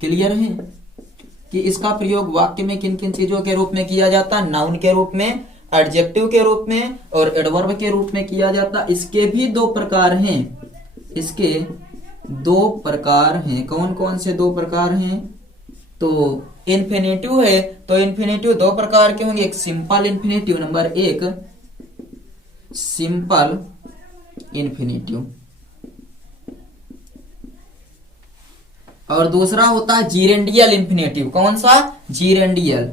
क्लियर है कि इसका प्रयोग वाक्य में किन किन चीजों के रूप में किया जाता है? नाउन के रूप में, एडजेक्टिव के रूप में और एडवर्ब के रूप में किया जाता। इसके भी दो प्रकार हैं, इसके दो प्रकार हैं। कौन कौन से दो प्रकार हैं? तो इन्फिनेटिव है, तो इन्फिनेटिव दो प्रकार के होंगे, एक सिंपल इन्फिनेटिव, नंबर एक सिंपल इन्फिनेटिव, और दूसरा होता है जीरेंडियल इन्फिनेटिव। कौन सा? जीरेंडियल,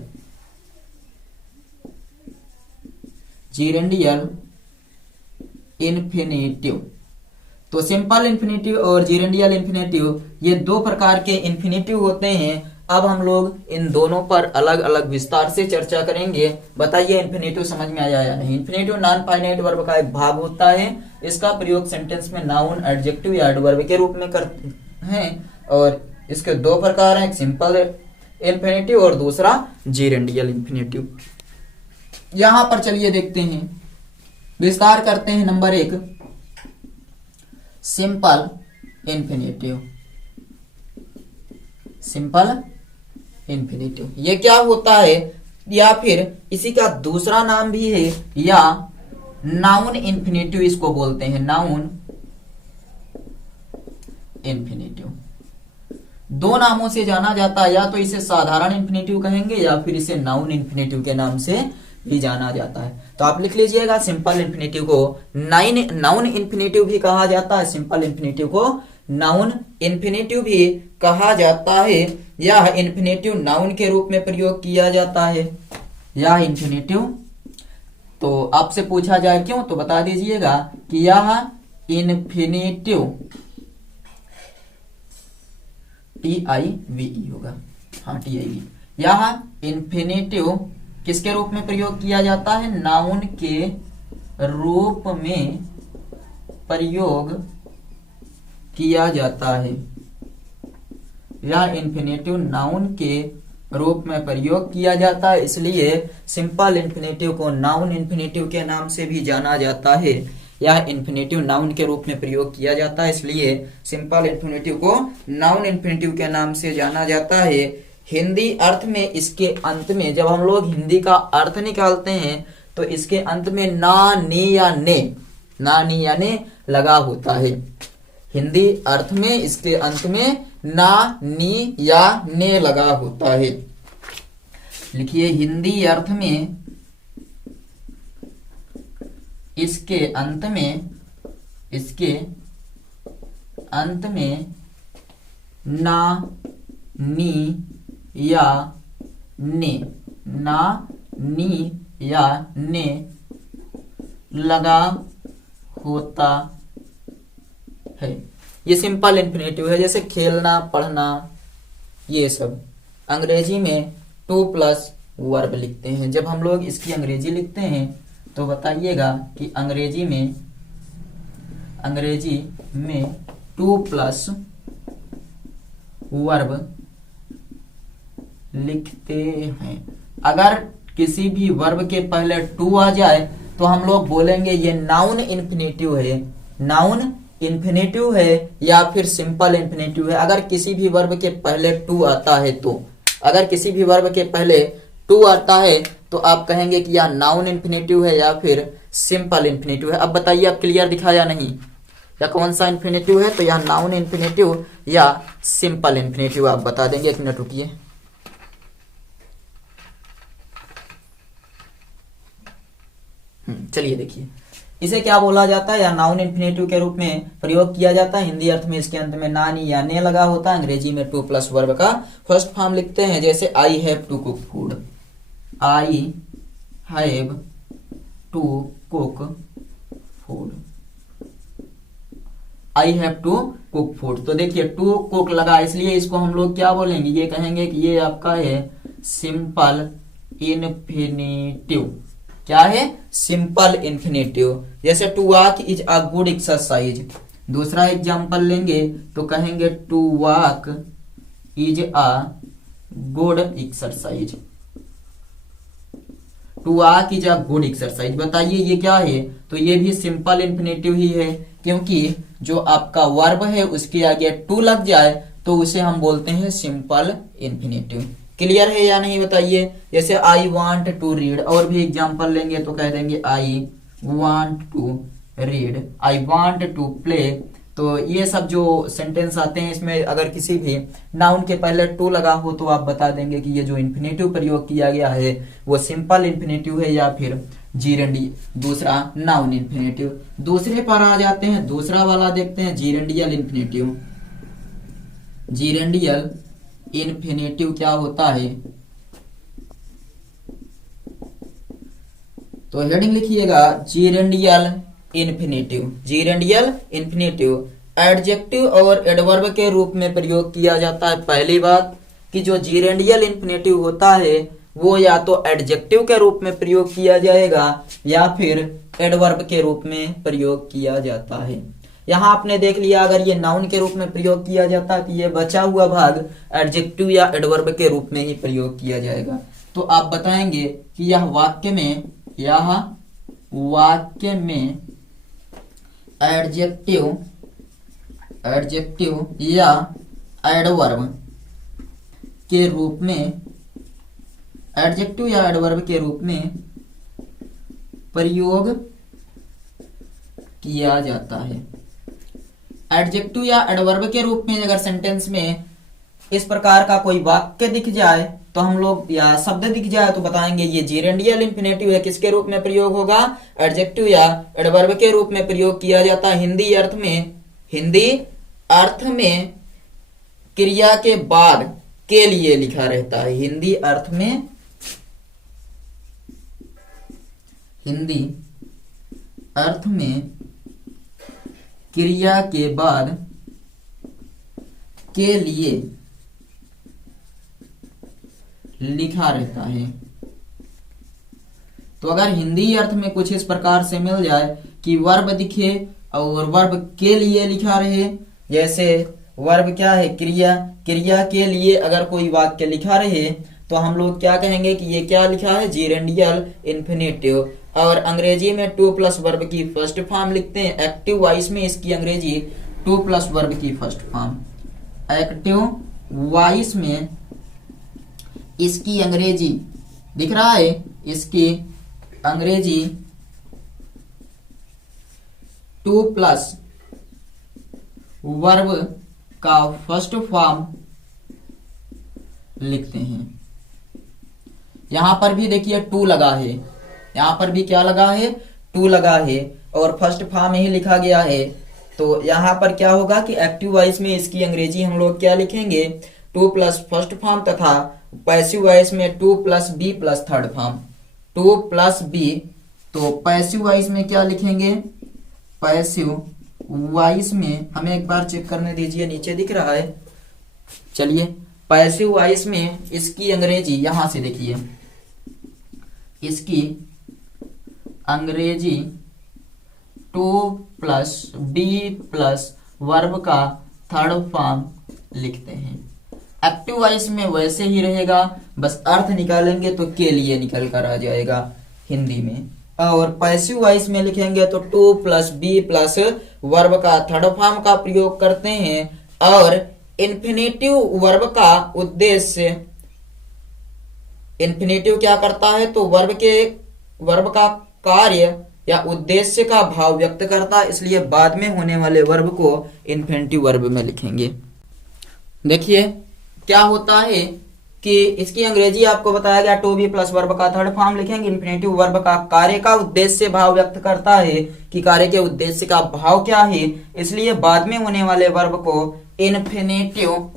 जीरेंडियल इन्फिनेटिव। तो सिंपल इन्फिनेटिव और जीरेंडियल इन्फिनेटिव ये दो प्रकार के इन्फिनेटिव होते हैं। अब हम लोग इन दोनों पर अलग अलग विस्तार से चर्चा करेंगे। बताइए इन्फिनेटिव समझ में आया या नहीं? इन्फिनेटिव नॉन फाइनाइट वर्ब का एक भाग होता है। इसका प्रयोग सेंटेंस में नाउन, एडजेक्टिव या एडवर्ब के रूप में करते हैं और इसके दो प्रकार हैं, एक सिंपल इन्फिनेटिव और दूसरा जीरेंडियल इन्फिनेटिव। यहां पर चलिए देखते हैं, विस्तार करते हैं। नंबर एक सिंपल इन्फिनेटिव, सिंपल इन्फिनेटिव ये क्या होता है? या फिर इसी का दूसरा नाम भी है, या नाउन इन्फिनेटिव इसको बोलते हैं, नाउन इन्फिनेटिव। दो नामों से जाना जाता है, या तो इसे साधारण इन्फिनेटिव कहेंगे या फिर इसे नाउन इन्फिनेटिव के नाम से भी जाना जाता है। तो आप लिख लीजिएगा, सिंपल इन्फिनेटिव को नाउन इन्फिनेटिव भी कहा जाता है, सिंपल इन्फिनेटिव को नाउन इन्फिनेटिव भी कहा जाता है। यह इन्फिनेटिव नाउन के रूप में प्रयोग किया जाता है। यह इन्फिनेटिव, तो आपसे पूछा जाए क्यों, तो बता दीजिएगा कि यह इन्फिनेटिव TIVE होगा, हाँ TIVE। यह इन्फिनेटिव किसके रूप में प्रयोग किया जाता है? नाउन के रूप में प्रयोग किया जाता है। यह इन्फिनेटिव नाउन के रूप में प्रयोग किया जाता है, इसलिए सिंपल इन्फिनेटिव को नाउन इन्फिनेटिव के नाम से भी जाना जाता है। यह इन्फिनेटिव नाउन के रूप में प्रयोग किया जाता है, इसलिए सिंपल इन्फिनेटिव को नाउन इन्फिनेटिव के नाम से जाना जाता है। हिंदी अर्थ में इसके अंत में, जब हम लोग हिंदी का अर्थ निकालते हैं तो इसके अंत में ना, नी या ने, ना, नी या ने लगा होता है। हिंदी अर्थ में इसके अंत में ना, नी या ने लगा होता है। लिखिए, हिंदी अर्थ में इसके अंत में ना, नी या ने, ना, नी या ने लगा होता है। ये सिंपल इन्फिनेटिव है, जैसे खेलना, पढ़ना, ये सब। अंग्रेजी में टू प्लस वर्ब लिखते हैं। जब हम लोग इसकी अंग्रेजी लिखते हैं तो बताइएगा कि अंग्रेजी में टू प्लस वर्ब लिखते हैं। अगर किसी भी वर्ब के पहले टू आ जाए तो हम लोग बोलेंगे ये नाउन इन्फिनेटिव है, नाउन इन्फिनेटिव है या फिर सिंपल इन्फिनेटिव है। अगर किसी भी वर्ब के पहले टू आता है तो, अगर किसी भी वर्ब के पहले टू आता है तो आप कहेंगे कि यह नाउन इन्फिनेटिव है या फिर सिंपल इन्फिनेटिव है। अब बताइए, अब क्लियर दिखा या नहीं, या कौन सा इन्फिनेटिव है? तो यह नाउन इन्फिनेटिव या सिंपल इन्फिनेटिव आप बता देंगे। एक मिनट रुकिए। चलिए देखिए, इसे क्या बोला जाता है? या नाउन इन्फिनेटिव के रूप में प्रयोग किया जाता है। हिंदी अर्थ में इसके अंत में ना, नी या ने लगा होता है। अंग्रेजी में टू प्लस वर्ब का फर्स्ट फॉर्म लिखते हैं, जैसे I have to cook food, I have to cook food, I have to cook food. तो देखिए, टू कुक लगा, इसलिए इसको हम लोग क्या बोलेंगे? ये कहेंगे कि ये आपका है सिंपल इन्फिनेटिव। क्या है? Simple infinitive. जैसे to walk is a good exercise, दूसरा एग्जाम्पल लेंगे तो कहेंगे to walk is a good exercise. To walk is a good exercise, बताइए ये क्या है? तो ये भी सिंपल इन्फिनेटिव ही है, क्योंकि जो आपका वर्ब है उसके आगे टू लग जाए तो उसे हम बोलते हैं सिंपल इन्फिनेटिव। क्लियर है या नहीं बताइए? जैसे आई वांट टू रीड, और भी एग्जांपल लेंगे तो कह देंगे I want to read, I want to play. तो ये सब जो सेंटेंस आते हैं इसमें अगर किसी भी नाउन के पहले टू लगा हो तो आप बता देंगे कि ये जो इन्फिनेटिव प्रयोग किया गया है वो सिंपल इन्फिनेटिव है या फिर जीरेंडी, दूसरा नाउन इन्फिनेटिव। दूसरे पर आ जाते हैं, दूसरा वाला देखते हैं जीरेंडियल इन्फिनेटिव। जीरेंडियल इन्फिनेटिव क्या होता है? तो हेडिंग लिखिएगा जीरेंडियल इन्फिनेटिव। जीरेंडियल इन्फिनेटिव एडजेक्टिव और एडवर्ब के रूप में प्रयोग किया जाता है। पहली बात कि जो जीरेंडियल इन्फिनेटिव होता है वो या तो एडजेक्टिव के रूप में प्रयोग किया जाएगा या फिर एडवर्ब के रूप में प्रयोग किया जाता है। यहाँ आपने देख लिया, अगर ये नाउन के रूप में प्रयोग किया जाता है तो ये बचा हुआ भाग एडजेक्टिव या एडवर्ब के रूप में ही प्रयोग किया जाएगा। तो आप बताएंगे कि यह वाक्य में एडजेक्टिव या एडवर्ब के रूप में, एडजेक्टिव या एडवर्ब के रूप में प्रयोग किया जाता है। एडजेक्टिव या एडवर्ब के रूप में अगर सेंटेंस में इस प्रकार का कोई वाक्य दिख जाए तो हम लोग, या शब्द दिख जाए तो बताएंगे ये जीरेंडियल इन्फिनेटिव है। किसके रूप में प्रयोग होगा? एडजेक्टिव या एडवर्ब के रूप में प्रयोग किया जाता है। हिंदी अर्थ में क्रिया के बाद के लिए लिखा रहता है। हिंदी अर्थ में क्रिया के बाद के लिए लिखा रहता है। तो अगर हिंदी अर्थ में कुछ इस प्रकार से मिल जाए कि वर्ब दिखे और वर्ब के लिए लिखा रहे, जैसे वर्ब क्या है? क्रिया, क्रिया के लिए अगर कोई वाक्य लिखा रहे तो हम लोग क्या कहेंगे कि ये क्या लिखा है? जीरेंडियल इन्फिनेटिव। और अंग्रेजी में टू प्लस वर्ब की फर्स्ट फॉर्म लिखते हैं। एक्टिव वॉइस में इसकी अंग्रेजी टू प्लस वर्ब की फर्स्ट फॉर्म। एक्टिव वॉइस में इसकी अंग्रेजी दिख रहा है, इसकी अंग्रेजी टू प्लस वर्ब का फर्स्ट फॉर्म लिखते हैं। यहां पर भी देखिए टू लगा है, यहां पर भी क्या लगा है? टू लगा है और फर्स्ट फॉर्म ही लिखा गया है। तो यहां पर क्या होगा कि एक्टिव वॉइस में इसकी अंग्रेजी हम लोग क्या लिखेंगे? टू प्लस फर्स्ट फॉर्म, तथा पैसिव वॉइस में to plus be plus third form. To plus be, तो पैसिव वॉइस में क्या लिखेंगे? पैसिव वॉइस में हमें एक बार चेक करने दीजिए, नीचे दिख रहा है। चलिए, पैसिव वॉइस में इसकी अंग्रेजी यहां से देखिए, इसकी अंग्रेजी to plus be plus verb का थर्ड फॉर्म लिखते हैं। एक्टिव वॉइस में वैसे ही रहेगा, बस अर्थ निकालेंगे तो के लिए निकल कर आ जाएगा हिंदी में। और पैसिव वॉइस में लिखेंगे तो to plus be plus verb का थर्ड फॉर्म का प्रयोग करते हैं। और इन्फिनेटिव वर्ब का उद्देश्य, इन्फिनेटिव क्या करता है? तो वर्ब का कार्य या उद्देश्य का भाव व्यक्त करता है, इसलिए बाद में होने वाले वर्ब को इन्फिनेटिव वर्ब में लिखेंगे। देखिए क्या होता है कि इसकी अंग्रेजी आपको बताया गया टू बी प्लस वर्ब का थर्ड फॉर्म लिखेंगे। इन्फिनेटिव वर्ब का कार्य का उद्देश्य भाव व्यक्त करता है कि कार्य के उद्देश्य का भाव क्या है, इसलिए बाद में होने वाले वर्ब को इन्फिनेटिव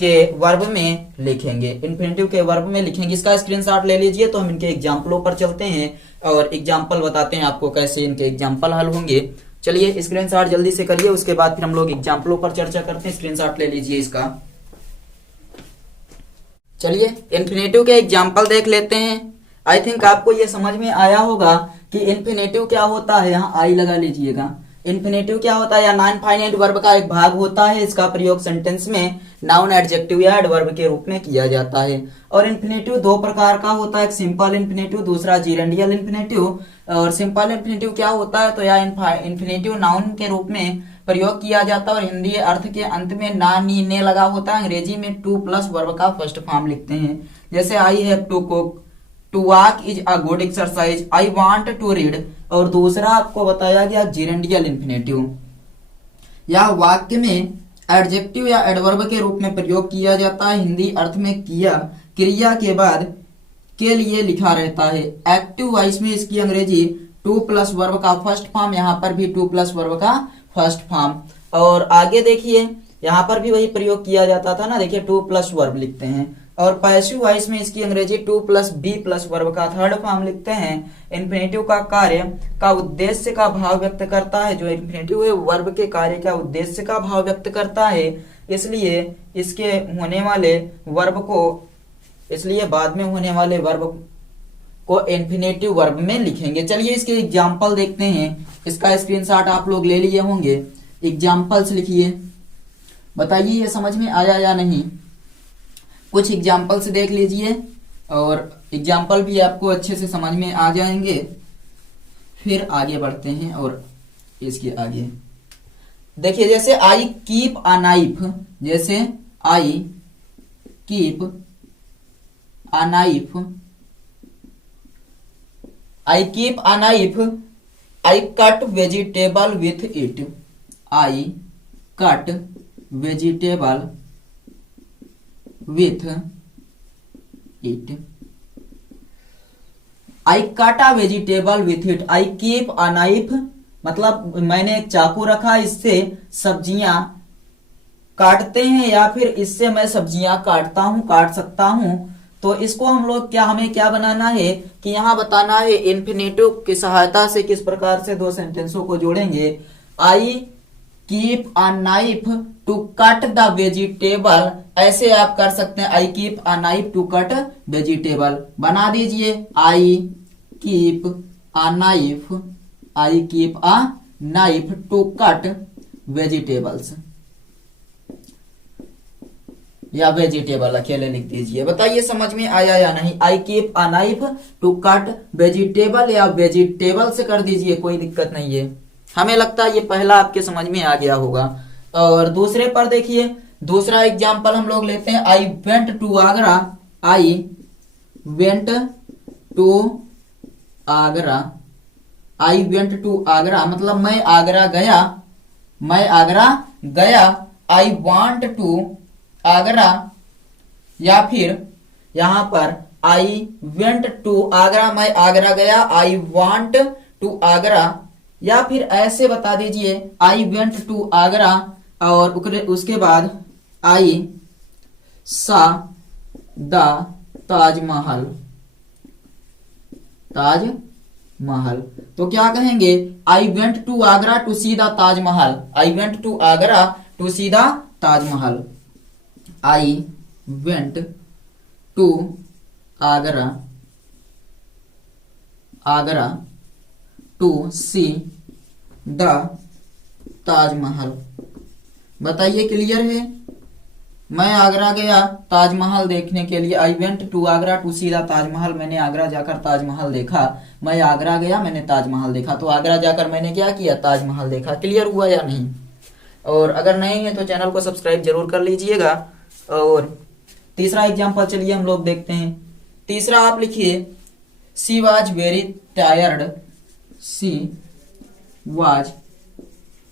के वर्ब में लिखेंगे। इन्फिनेटिव के वर्ब में लिखेंगे। इसका स्क्रीनशॉट ले लीजिए। तो हम इनके एग्जाम्पलों पर चलते हैं और एग्जाम्पल बताते हैं आपको कैसे इनके एग्जाम्पल हल होंगे। चलिए स्क्रीनशॉट जल्दी से करिए, उसके बाद फिर हम लोग एग्जाम्पलों पर चर्चा करते हैं। स्क्रीनशॉट ले लीजिए इसका। चलिए इन्फिनेटिव के एग्जाम्पल देख लेते हैं। आई थिंक आपको ये समझ में आया होगा कि इन्फिनेटिव क्या होता है। यहाँ आई लगा लीजिएगा। इन्फिनेटिव क्या होता है, या नॉन फाइनाइट वर्ब का एक भाग होता है। इसका प्रयोग सेंटेंस में नाउन, एडजेक्टिव या एडवर्ब के रूप में किया जाता है। और इन्फिनेटिव दो प्रकार का होता है, एक सिंपल इन्फिनेटिव, दूसरा जीरेंडियल इन्फिनेटिव। और सिंपल इन्फिनेटिव क्या होता है, तो यह इन्फिनेटिव नाउन के रूप में प्रयोग किया जाता है और हिंदी अर्थ के अंत में ना, नी, ने लगा होता है। अंग्रेजी में टू प्लस वर्ब का फर्स्ट फॉर्म लिखते हैं, जैसे I have to cook, to walk is a good exercise, I want to read. और दूसरा आपको बताया गया जीरेंडियल इन्फिनेटिव, यह वाक्य में एडजेक्टिव या एडवर्ब के रूप में प्रयोग किया जाता है। हिंदी अर्थ में क्रिया के बाद के लिए लिखा रहता है। एक्टिव वॉइस में इसकी अंग्रेजी टू प्लस वर्ब का फर्स्ट फॉर्म, यहाँ पर भी टू प्लस वर्ब का फर्स्ट फॉर्म। और आगे देखिए यहाँ पर भी वही प्रयोग किया जाता था ना, देखिए टू प्लस वर्ब लिखते हैं। और पैसिव वॉइस में इसकी अंग्रेजी to plus be plus verb का थर्ड फॉर्म लिखते हैं। इन्फिनेटिव का कार्य का उद्देश्य का भाव व्यक्त करता है, जो इन्फिनेटिव है वर्ब के कार्य का उद्देश्य का भाव व्यक्त करता है, इसलिए इसके होने वाले वर्ब को, इसलिए बाद में होने वाले वर्ब को इन्फिनेटिव वर्ब में लिखेंगे। चलिए इसके एग्जाम्पल देखते हैं, इसका स्क्रीनशॉट आप लोग ले लिए होंगे। एग्जाम्पल्स लिखिए, बताइए ये समझ में आया या नहीं। कुछ एग्जाम्पल्स देख लीजिए और एग्जाम्पल भी आपको अच्छे से समझ में आ जाएंगे। फिर आगे बढ़ते हैं और इसके आगे देखिए, जैसे आई कीप अ नाइफ, जैसे आई keep a knife, I keep a knife, I cut vegetable with it, I cut vegetable with it, I cut a vegetable with it, I keep a knife मतलब मैंने एक चाकू रखा, इससे सब्जियां काटते हैं, या फिर इससे मैं सब्जियां काटता हूं, काट सकता हूं। तो इसको हम लोग हमें क्या बनाना है कि यहाँ बताना है इन्फिनेटिव की सहायता से किस प्रकार से दो सेंटेंसों को जोड़ेंगे। I keep a knife to cut the vegetable, ऐसे आप कर सकते हैं, I keep a knife to cut vegetable बना दीजिए। I keep a knife, I keep a knife to cut vegetables, या वेजिटेबल अकेले लिख दीजिए। बताइए समझ में आया या नहीं। I keep a knife to cut vegetable, या वेजिटेबल से कर दीजिए, कोई दिक्कत नहीं है। हमें लगता है ये पहला आपके समझ में आ गया होगा। और दूसरे पर देखिए, दूसरा एग्जाम्पल हम लोग लेते हैं, I went to Agra, I went to Agra, I went to Agra मतलब मैं आगरा गया, मैं आगरा गया। आई वांट टू आगरा, या फिर यहां पर आई वेंट टू आगरा, मैं आगरा गया, आई वांट टू आगरा, या फिर ऐसे बता दीजिए आई वेंट टू आगरा और उसके बाद आई सा द ताजमहल, ताजमहल। तो क्या कहेंगे, I went to Agra to see the Taj Mahal, I went to Agra to see the Taj Mahal, I went to Agra, Agra to see the Taj Mahal. बताइए क्लियर है। मैं आगरा गया ताजमहल देखने के लिए, I went to Agra to see the Taj Mahal, मैंने आगरा जाकर ताजमहल देखा। मैं आगरा गया, मैंने ताजमहल देखा, तो आगरा जाकर मैंने क्या किया, ताजमहल देखा। क्लियर हुआ या नहीं। और अगर नहीं है तो चैनल को सब्सक्राइब जरूर कर लीजिएगा। और तीसरा एग्जाम्पल चलिए हम लोग देखते हैं। तीसरा आप लिखिए, she was very tired, she was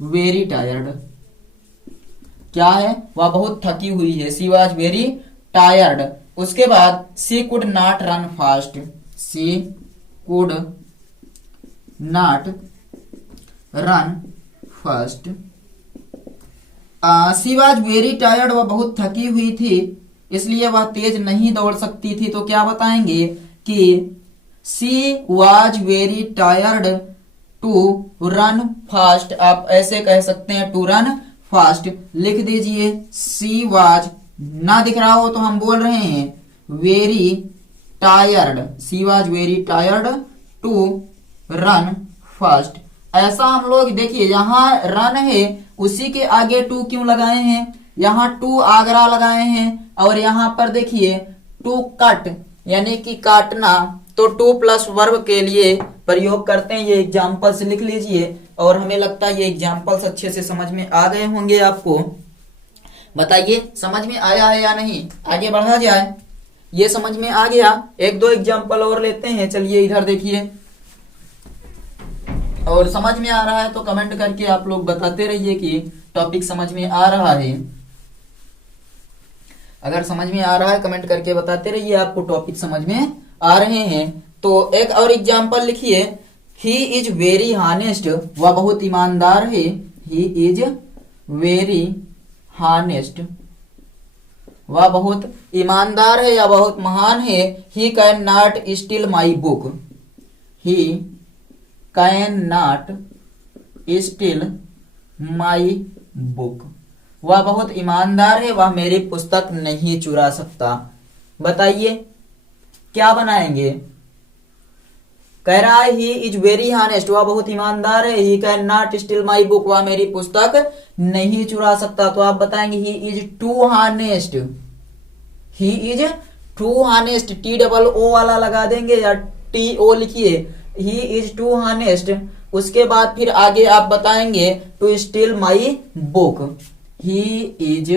very tired, क्या है, वह बहुत थकी हुई है, सी वॉज वेरी टायर्ड। उसके बाद she could not run fast, she could not run fast, she was very tired, वह बहुत थकी हुई थी, इसलिए वह तेज नहीं दौड़ सकती थी। तो क्या बताएंगे कि she was very tired to run fast, आप ऐसे कह सकते हैं टू रन फास्ट लिख दीजिए। सी वॉज, ना दिख रहा हो तो हम बोल रहे हैं very tired, she was very tired to run fast, ऐसा हम लोग देखिए, यहाँ रन है उसी के आगे टू क्यों लगाए हैं, यहाँ टू आगरा लगाए हैं, और यहाँ पर देखिए टू कट यानी कि काटना, तो टू प्लस वर्ब के लिए प्रयोग करते हैं। ये एग्जाम्पल्स लिख लीजिए, और हमें लगता है ये एग्जाम्पल्स अच्छे से समझ में आ गए होंगे आपको। बताइए समझ में आया है या नहीं, आगे बढ़ा जाए। ये समझ में आ गया, एक दो एग्जाम्पल और लेते हैं। चलिए इधर देखिए, और समझ में आ रहा है तो कमेंट करके आप लोग बताते रहिए कि टॉपिक समझ में आ रहा है। अगर समझ में आ रहा है कमेंट करके बताते रहिए आपको टॉपिक समझ में आ रहे हैं। तो एक और एग्जाम्पल लिखिए, ही इज वेरी हानेस्ट, वह बहुत ईमानदार है। ही इज वेरी हानेस्ट, वह बहुत ईमानदार है या बहुत महान है। He can not steal my book, he can not steal my book, वह बहुत ईमानदार है, वह मेरी पुस्तक नहीं चुरा सकता। बताइए क्या बनाएंगे। कह रहा है ही इज वेरी हानेस्ट, वह बहुत ईमानदार है। He can not steal my book, वह मेरी पुस्तक नहीं चुरा सकता। तो आप बताएंगे he is too honest, he is too honest, T double O वाला लगा देंगे या टी ओ लिखिए, ही इज टू हानेस्ट। उसके बाद फिर आगे आप बताएंगे to steal my book, he is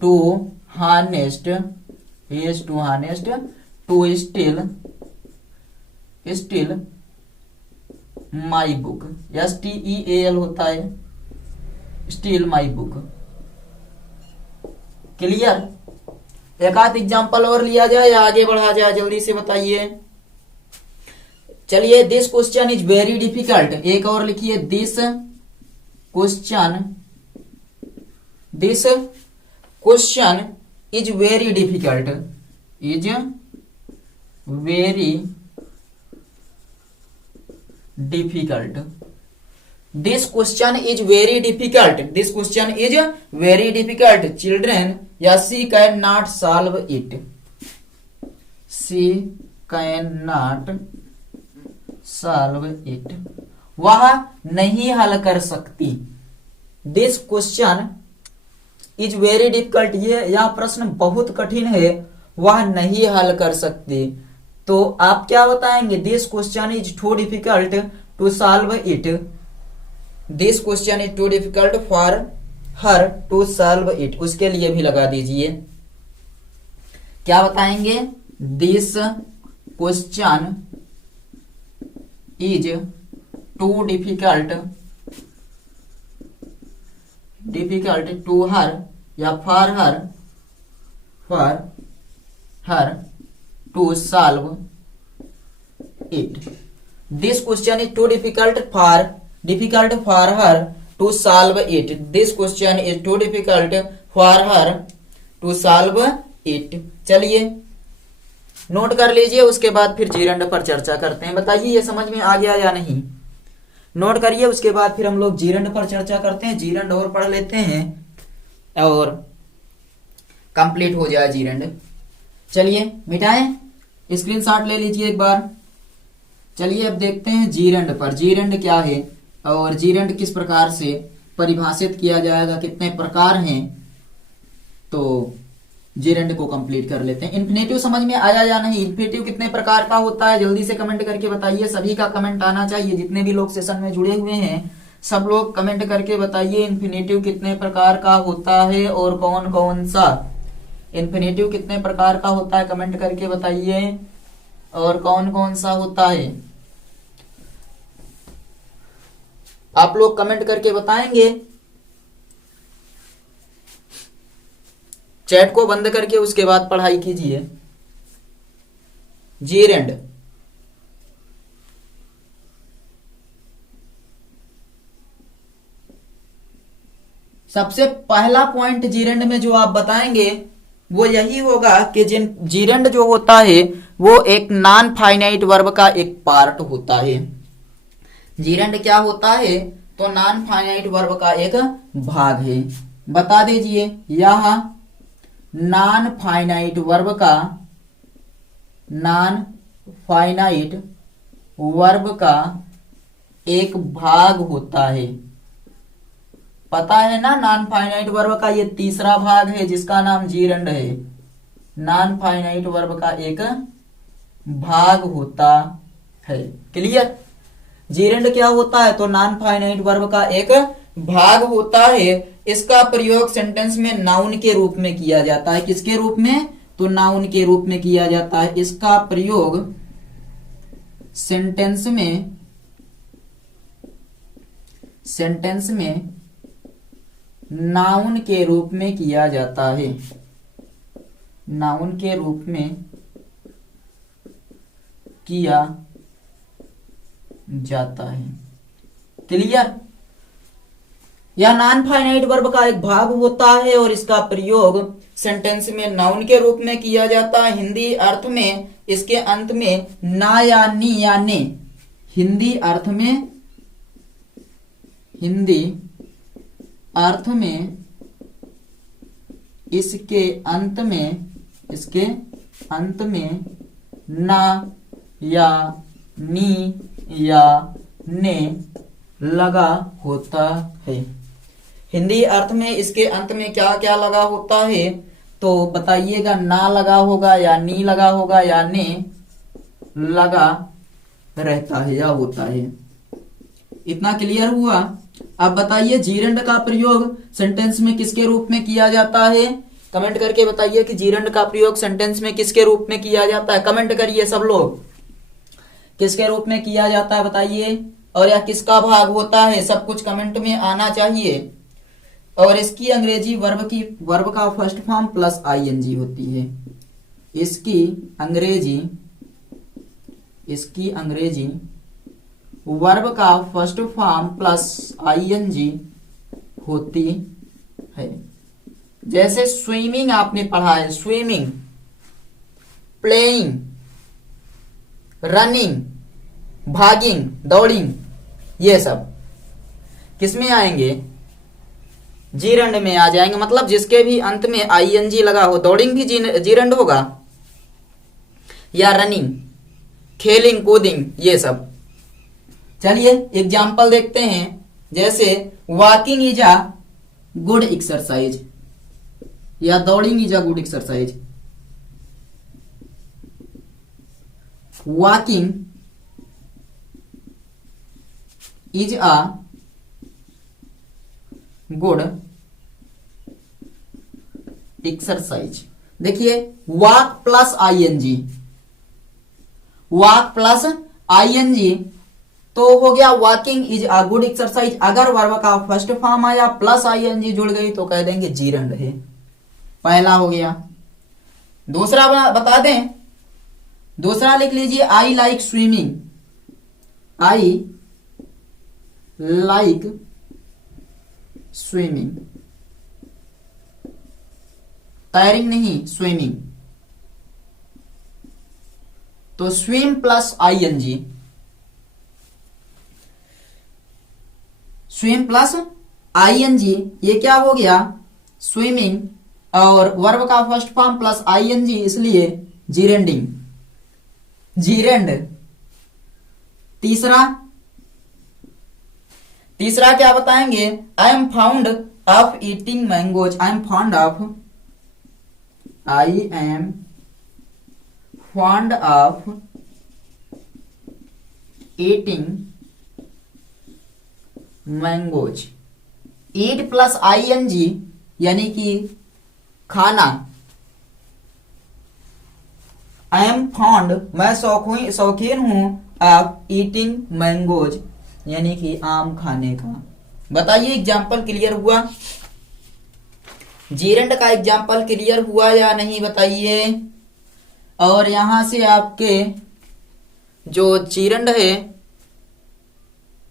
too honest, he is too honest to steal my book, STEAL होता है, स्टील माई बुक। क्लियर। एक आध एग्जाम्पल और लिया जाए या आगे बढ़ा जाए, जल्दी से बताइए। चलिए, this question is very difficult, एक और लिखिए, this question is very difficult, is very difficult, this question is very difficult, this question is very difficult children, या she can not solve it, she can not solve it, वह नहीं हल कर सकती। This question is very difficult, यह प्रश्न बहुत कठिन है, वह नहीं हल कर सकती। तो आप क्या बताएंगे, this question is too difficult to solve it, this question is too difficult for her to solve it, उसके लिए भी लगा दीजिए। क्या बताएंगे, this question is too difficult to her या for her to solve it, this question is too difficult for her to solve it, this question is too difficult for her to solve it. चलिए नोट कर लीजिए, उसके बाद फिर जीरंड पर चर्चा करते हैं। बताइए ये समझ में आ गया या नहीं, नोट करिए, उसके बाद फिर हम लोग जीरंड पर चर्चा करते हैं। जीरंड और पढ़ लेते हैं और कंप्लीट हो जाए जीरंड। चलिए मिटाएं, स्क्रीनशॉट ले लीजिए एक बार। चलिए अब देखते हैं जीरंड पर, जीरंड क्या है और जीरंड किस प्रकार से परिभाषित किया जाएगा, कितने प्रकार हैं। तो जीरंड को कंप्लीट कर लेते हैं। इन्फिनेटिव समझ में आया या नहीं, इन्फिनेटिव कितने प्रकार का होता है, जल्दी से कमेंट करके बताइए। सभी का कमेंट आना चाहिए, जितने भी लोग सेशन में जुड़े हुए हैं सब लोग कमेंट करके बताइए इन्फिनेटिव कितने प्रकार का होता है और कौन कौन सा। इन्फिनेटिव कितने प्रकार का होता है कमेंट करके बताइए, और कौन कौन सा होता है आप लोग कमेंट करके बताएंगे। चैट को बंद करके उसके बाद पढ़ाई कीजिए। जीरंड, सबसे पहला पॉइंट जीरंड में जो आप बताएंगे वो यही होगा कि जीरंड जो होता है वो एक नॉन फाइनाइट वर्ब का एक पार्ट होता है। जीरंड क्या होता है, तो नॉन फाइनाइट वर्ब का एक भाग है। बता दीजिए, यह नॉन फाइनाइट वर्ब का एक भाग होता है। पता है ना, नॉन फाइनाइट वर्ब का ये तीसरा भाग है जिसका नाम जीरंड है। नॉन फाइनाइट वर्ब का एक भाग होता है। क्लियर? जीरंड क्या होता है? तो नॉन फाइनाइट वर्ब का एक भाग होता है। इसका प्रयोग सेंटेंस में नाउन के रूप में किया जाता है। किसके रूप में? तो नाउन के रूप में किया जाता है। इसका प्रयोग सेंटेंस में नाउन के रूप में किया जाता है। नाउन के रूप में किया जाता है। क्लियर? यह नॉन फाइनाइट वर्ब का एक भाग होता है और इसका प्रयोग सेंटेंस में नाउन के रूप में किया जाता है। हिंदी अर्थ में इसके अंत में ना या नी या ने, हिंदी अर्थ में इसके अंत में ना या नी या ने लगा होता है। हिंदी अर्थ में इसके अंत में क्या क्या लगा होता है? तो बताइएगा, ना लगा होगा या नी लगा होगा या ने लगा रहता है या होता है। इतना क्लियर हुआ? अब बताइए जीरंड का प्रयोग सेंटेंस में किसके रूप में किया जाता है? कमेंट करके बताइए कि जीरंड का प्रयोग सेंटेंस में किसके रूप में किया जाता है। कमेंट करिए सब लोग, किसके रूप में किया जाता है बताइए, और यह किसका भाग होता है, सब कुछ कमेंट में आना चाहिए। और इसकी अंग्रेजी वर्ब का फर्स्ट फॉर्म प्लस आईएनजी होती है। इसकी अंग्रेजी वर्ब का फर्स्ट फॉर्म प्लस आईएनजी होती है। जैसे स्विमिंग आपने पढ़ा है, स्विमिंग, प्लेइंग, रनिंग, भागिंग, दौड़िंग, ये सब किसमें आएंगे? जीरंड में आ जाएंगे। मतलब जिसके भी अंत में आईएनजी लगा हो। दौड़िंग भी जीरंड होगा, या रनिंग, खेलिंग, कूदिंग, ये सब। चलिए एग्जाम्पल देखते हैं। जैसे walking is a good exercise, या दौड़िंग is a good exercise. Walking is a good exercise. देखिए walk plus ING, walk plus ING तो हो गया walking is a good exercise. अगर वर्ब का फर्स्ट फॉर्म आया प्लस आईएनजी जुड़ गई तो कह देंगे जीरंड है। पहला हो गया। दूसरा बता दें, दूसरा लिख लीजिए, I like swimming. I like swimming, तैरिंग नहीं, स्विमिंग। तो swim plus ING, swim plus ING, ये क्या हो गया? स्विमिंग। और वर्ब का फर्स्ट फॉर्म प्लस आईएनजी, इसलिए जीरेंडिंग, जीरेंड। तीसरा क्या बताएंगे? I am found of eating mangoes. I am fond of eating mangoes. Eat plus ING यानी कि खाना। आई एम फॉन्ड, मैं शौकीन हूं, ऑफ ईटिंग मैंगोज यानी कि आम खाने का। बताइए एग्जाम्पल क्लियर हुआ? जीरंड का एग्जाम्पल क्लियर हुआ या नहीं बताइए? और यहां से आपके जो जीरंड है,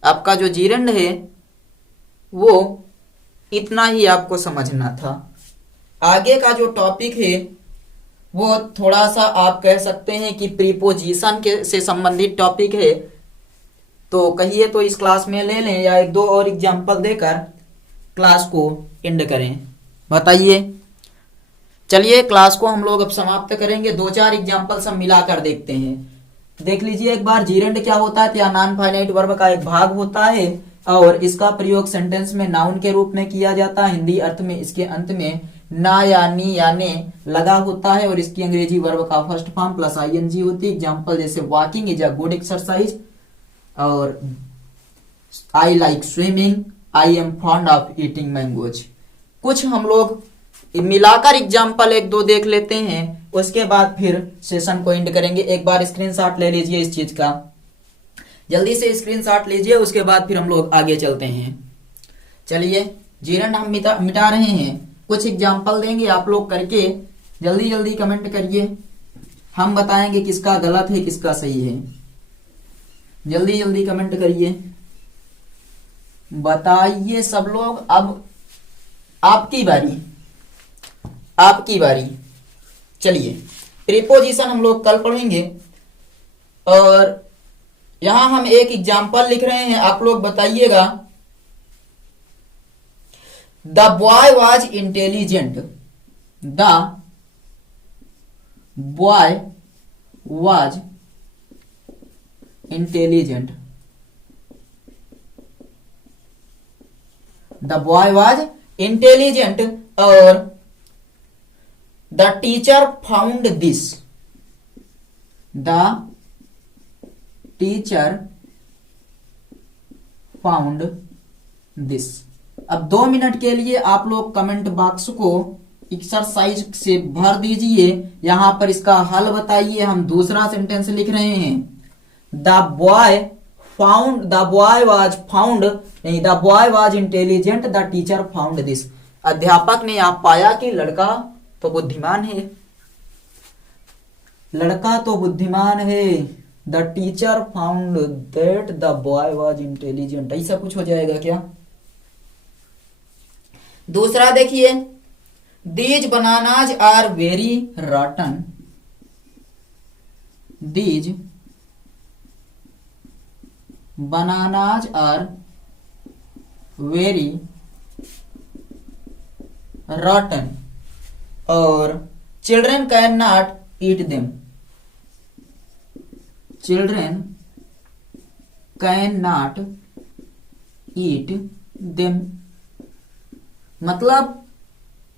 आपका जो जीरंड है वो इतना ही आपको समझना था। आगे का जो टॉपिक है वो थोड़ा सा आप कह सकते हैं कि प्रीपोजिशन के से संबंधित टॉपिक है। तो कहिए तो इस क्लास में ले लें या एक दो और एग्जाम्पल देकर क्लास को एंड करें? बताइए। चलिए क्लास को हम लोग अब समाप्त करेंगे। दो चार एग्जाम्पल सब मिलाकर देखते हैं। देख लीजिए एक बार, जीरेंड क्या होता है, या नॉन फाइनाइट वर्ब का एक भाग होता है और इसका प्रयोग सेंटेंस में नाउन के रूप में किया जाता है। हिंदी अर्थ में इसके अंत में ना या नी या ने लगा होता है और इसकी अंग्रेजी वर्ब का फर्स्ट फॉर्म प्लस आईएनजी होती है। एग्जांपल जैसे walking is a good exercise और I like swimming, I am fond of eating mangoes. कुछ हम लोग मिलाकर एग्जाम्पल एक दो देख लेते हैं, उसके बाद फिर सेशन को एंड करेंगे। एक बार स्क्रीनशॉट ले लीजिए इस चीज का, जल्दी से स्क्रीनशॉट लीजिए, उसके बाद फिर हम लोग आगे चलते हैं। चलिए जीरेंड हम मिटा रहे हैं, कुछ एग्जाम्पल देंगे, आप लोग करके जल्दी जल्दी कमेंट करिए, हम बताएंगे किसका गलत है किसका सही है। जल्दी जल्दी कमेंट करिए, बताइए सब लोग। अब आपकी बारी, आपकी बारी। चलिए प्रीपोजिशन हम लोग कल पढ़ेंगे और यहां हम एक एग्जाम्पल लिख रहे हैं, आप लोग बताइएगा। The boy was intelligent, the boy was intelligent, the boy was intelligent और the teacher found this, the teacher found this. अब 2 मिनट के लिए आप लोग कमेंट बॉक्स को एक्सरसाइज से भर दीजिए, यहां पर इसका हल बताइए। हम दूसरा सेंटेंस लिख रहे हैं, the boy found, the boy was found, नहीं, the boy was intelligent, the teacher found this. अध्यापक ने आप पाया कि लड़का तो बुद्धिमान है, लड़का तो बुद्धिमान है। The teacher found that the boy was intelligent, ऐसा कुछ हो जाएगा क्या? दूसरा देखिए, these bananas are very rotten, these bananas are very rotten और children can not eat them, children can not eat them. मतलब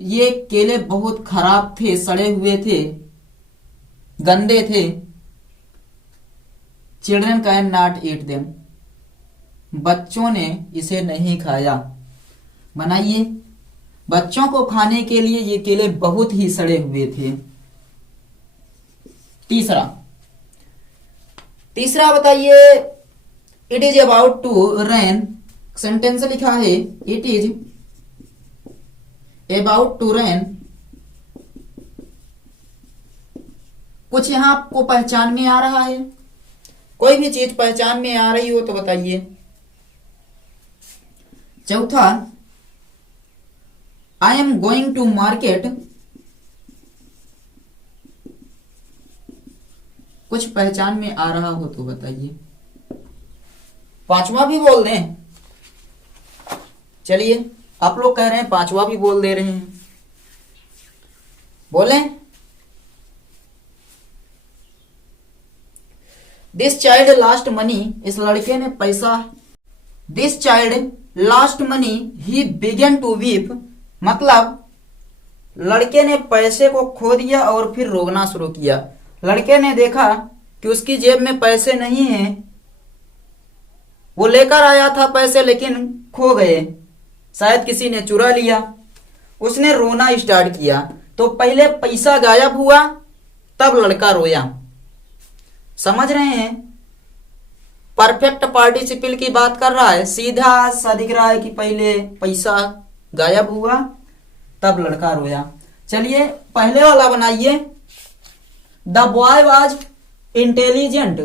ये केले बहुत खराब थे, सड़े हुए थे, गंदे थे। Children can not eat them, बच्चों ने इसे नहीं खाया। बनाइए, बच्चों को खाने के लिए ये केले बहुत ही सड़े हुए थे। तीसरा बताइए, it is about to rain, sentence लिखा है it is about to rain. कुछ यहां आपको पहचान में आ रहा है? कोई भी चीज पहचान में आ रही हो तो बताइए। चौथा, I am going to market, कुछ पहचान में आ रहा हो तो बताइए। पांचवा भी बोल दें? चलिए, आप लोग कह रहे हैं पांचवा भी बोल दे रहे हैं, बोलें। दिस चाइल्ड लास्ट मनी, इस लड़के ने पैसा, this child lost money he began to weep, मतलब लड़के ने पैसे को खो दिया और फिर रोना शुरू किया। लड़के ने देखा कि उसकी जेब में पैसे नहीं हैं, वो लेकर आया था पैसे लेकिन खो गए, शायद किसी ने चुरा लिया। उसने रोना स्टार्ट किया, तो पहले पैसा गायब हुआ तब लड़का रोया। समझ रहे हैं? परफेक्ट पार्टिसिपल की बात कर रहा है, सीधा सा दिख रहा है कि पहले पैसा गायब हुआ तब लड़का रोया। चलिए पहले वाला बनाइए, द बॉय वाज इंटेलिजेंट,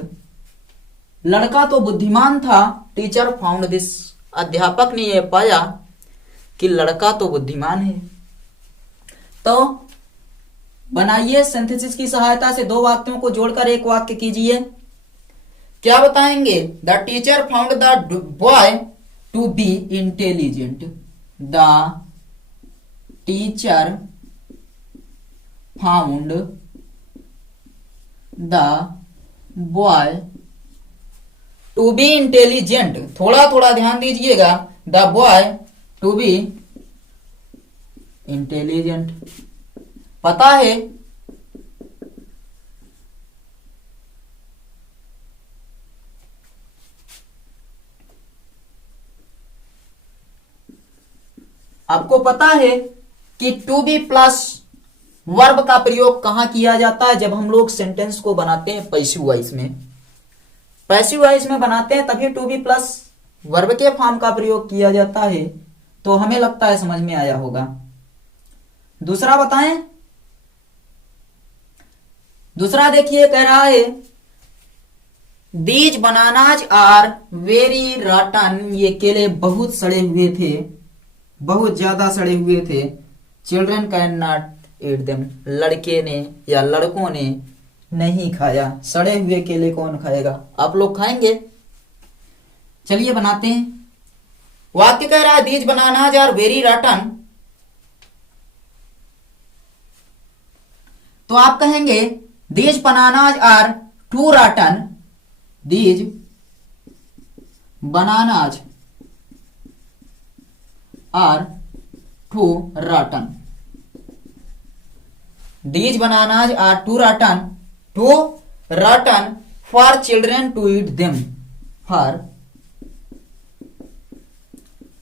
लड़का तो बुद्धिमान था। टीचर फाउंड दिस, अध्यापक ने यह पाया कि लड़का तो बुद्धिमान है। तो बनाइए, सिंथेसिस की सहायता से 2 वाक्यों को जोड़कर एक वाक्य कीजिए। क्या बताएंगे? The teacher found the boy to be intelligent, the teacher found the boy to be intelligent, थोड़ा थोड़ा ध्यान दीजिएगा, the boy to be intelligent. पता है आपको पता है कि टू बी प्लस वर्ब का प्रयोग कहां किया जाता है? जब हम लोग सेंटेंस को बनाते हैं पैसिव वॉइस में, पैसिव वॉइस में बनाते हैं तभी टू बी प्लस वर्ब के फॉर्म का प्रयोग किया जाता है। तो हमें लगता है समझ में आया होगा। दूसरा बताएं, दूसरा देखिए कह रहा है these bananas are very rotten, ये केले बहुत सड़े हुए थे, बहुत ज्यादा सड़े हुए थे। Children can not eat them, लड़के ने या लड़कों ने नहीं खाया। सड़े हुए केले कौन खाएगा? आप लोग खाएंगे? चलिए बनाते हैं। वाक्य कह रहा है these bananas are very rotten, तो आप कहेंगे these bananas are too rotten, these bananas are too rotten, these bananas are too rotten, too rotten for children to eat them, for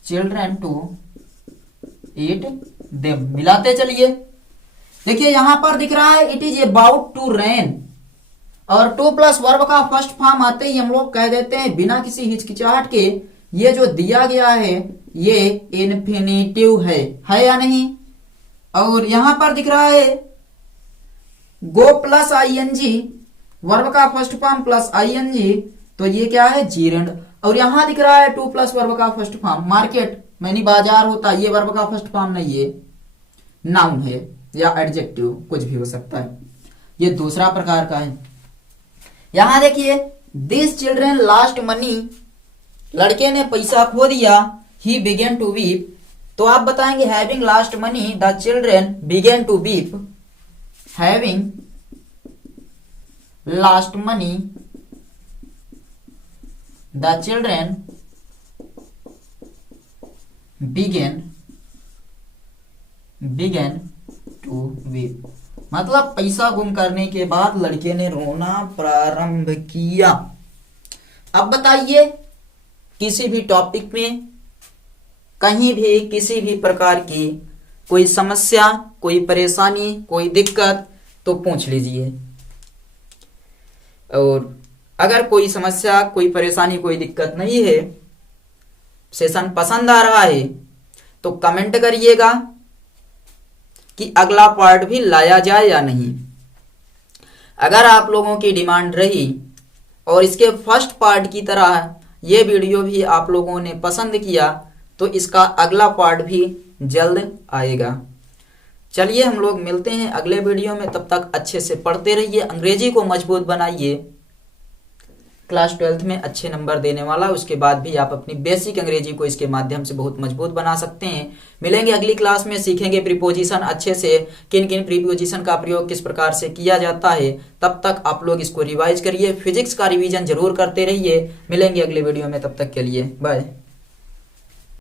children to eat them. मिलाते चलिए। देखिए यहां पर दिख रहा है it is about to rain, और टू प्लस वर्ब का फर्स्ट फॉर्म आते ही हम लोग कह देते हैं बिना किसी हिचकिचाहट के ये जो दिया गया है ये इन्फिनेटिव है या नहीं? और यहां पर दिख रहा है गो प्लस आईएनजी, वर्ब का फर्स्ट फॉर्म प्लस आईएनजी, तो ये क्या है? जीरेंड। और यहां दिख रहा है टू प्लस वर्ब का फर्स्ट फॉर्म मार्केट, मैंने बाजार होता, ये वर्ब का फर्स्ट फॉर्म नहीं है, नाउन है या एडजेक्टिव, कुछ भी हो सकता है। ये दूसरा प्रकार का है। यहां देखिए दिस चिल्ड्रन लास्ट मनी, लड़के ने पैसा खो दिया, ही बिगेन टू वीप, तो आप बताएंगे having lost money the children began to weep, having lost money the children began to weep, मतलब पैसा गुम करने के बाद लड़के ने रोना प्रारंभ किया। अब बताइए किसी भी टॉपिक में कहीं भी किसी भी प्रकार की कोई समस्या, कोई परेशानी, कोई दिक्कत तो पूछ लीजिए। और अगर कोई समस्या, कोई परेशानी, कोई दिक्कत नहीं है, सेशन पसंद आ रहा है तो कमेंट करिएगा कि अगला पार्ट भी लाया जाए या नहीं। अगर आप लोगों की डिमांड रही और इसके फर्स्ट पार्ट की तरह ये वीडियो भी आप लोगों ने पसंद किया तो इसका अगला पार्ट भी जल्द आएगा। चलिए हम लोग मिलते हैं अगले वीडियो में, तब तक अच्छे से पढ़ते रहिए, अंग्रेजी को मजबूत बनाइए। क्लास 12th में अच्छे नंबर देने वाला, उसके बाद भी आप अपनी बेसिक अंग्रेजी को इसके माध्यम से बहुत मजबूत बना सकते हैं। मिलेंगे अगली क्लास में, सीखेंगे प्रीपोजिशन अच्छे से, किन किन प्रीपोजिशन का प्रयोग किस प्रकार से किया जाता है। तब तक आप लोग इसको रिवाइज करिए, फिजिक्स का रिवीजन जरूर करते रहिए। मिलेंगे अगले वीडियो में, तब तक के लिए बाय।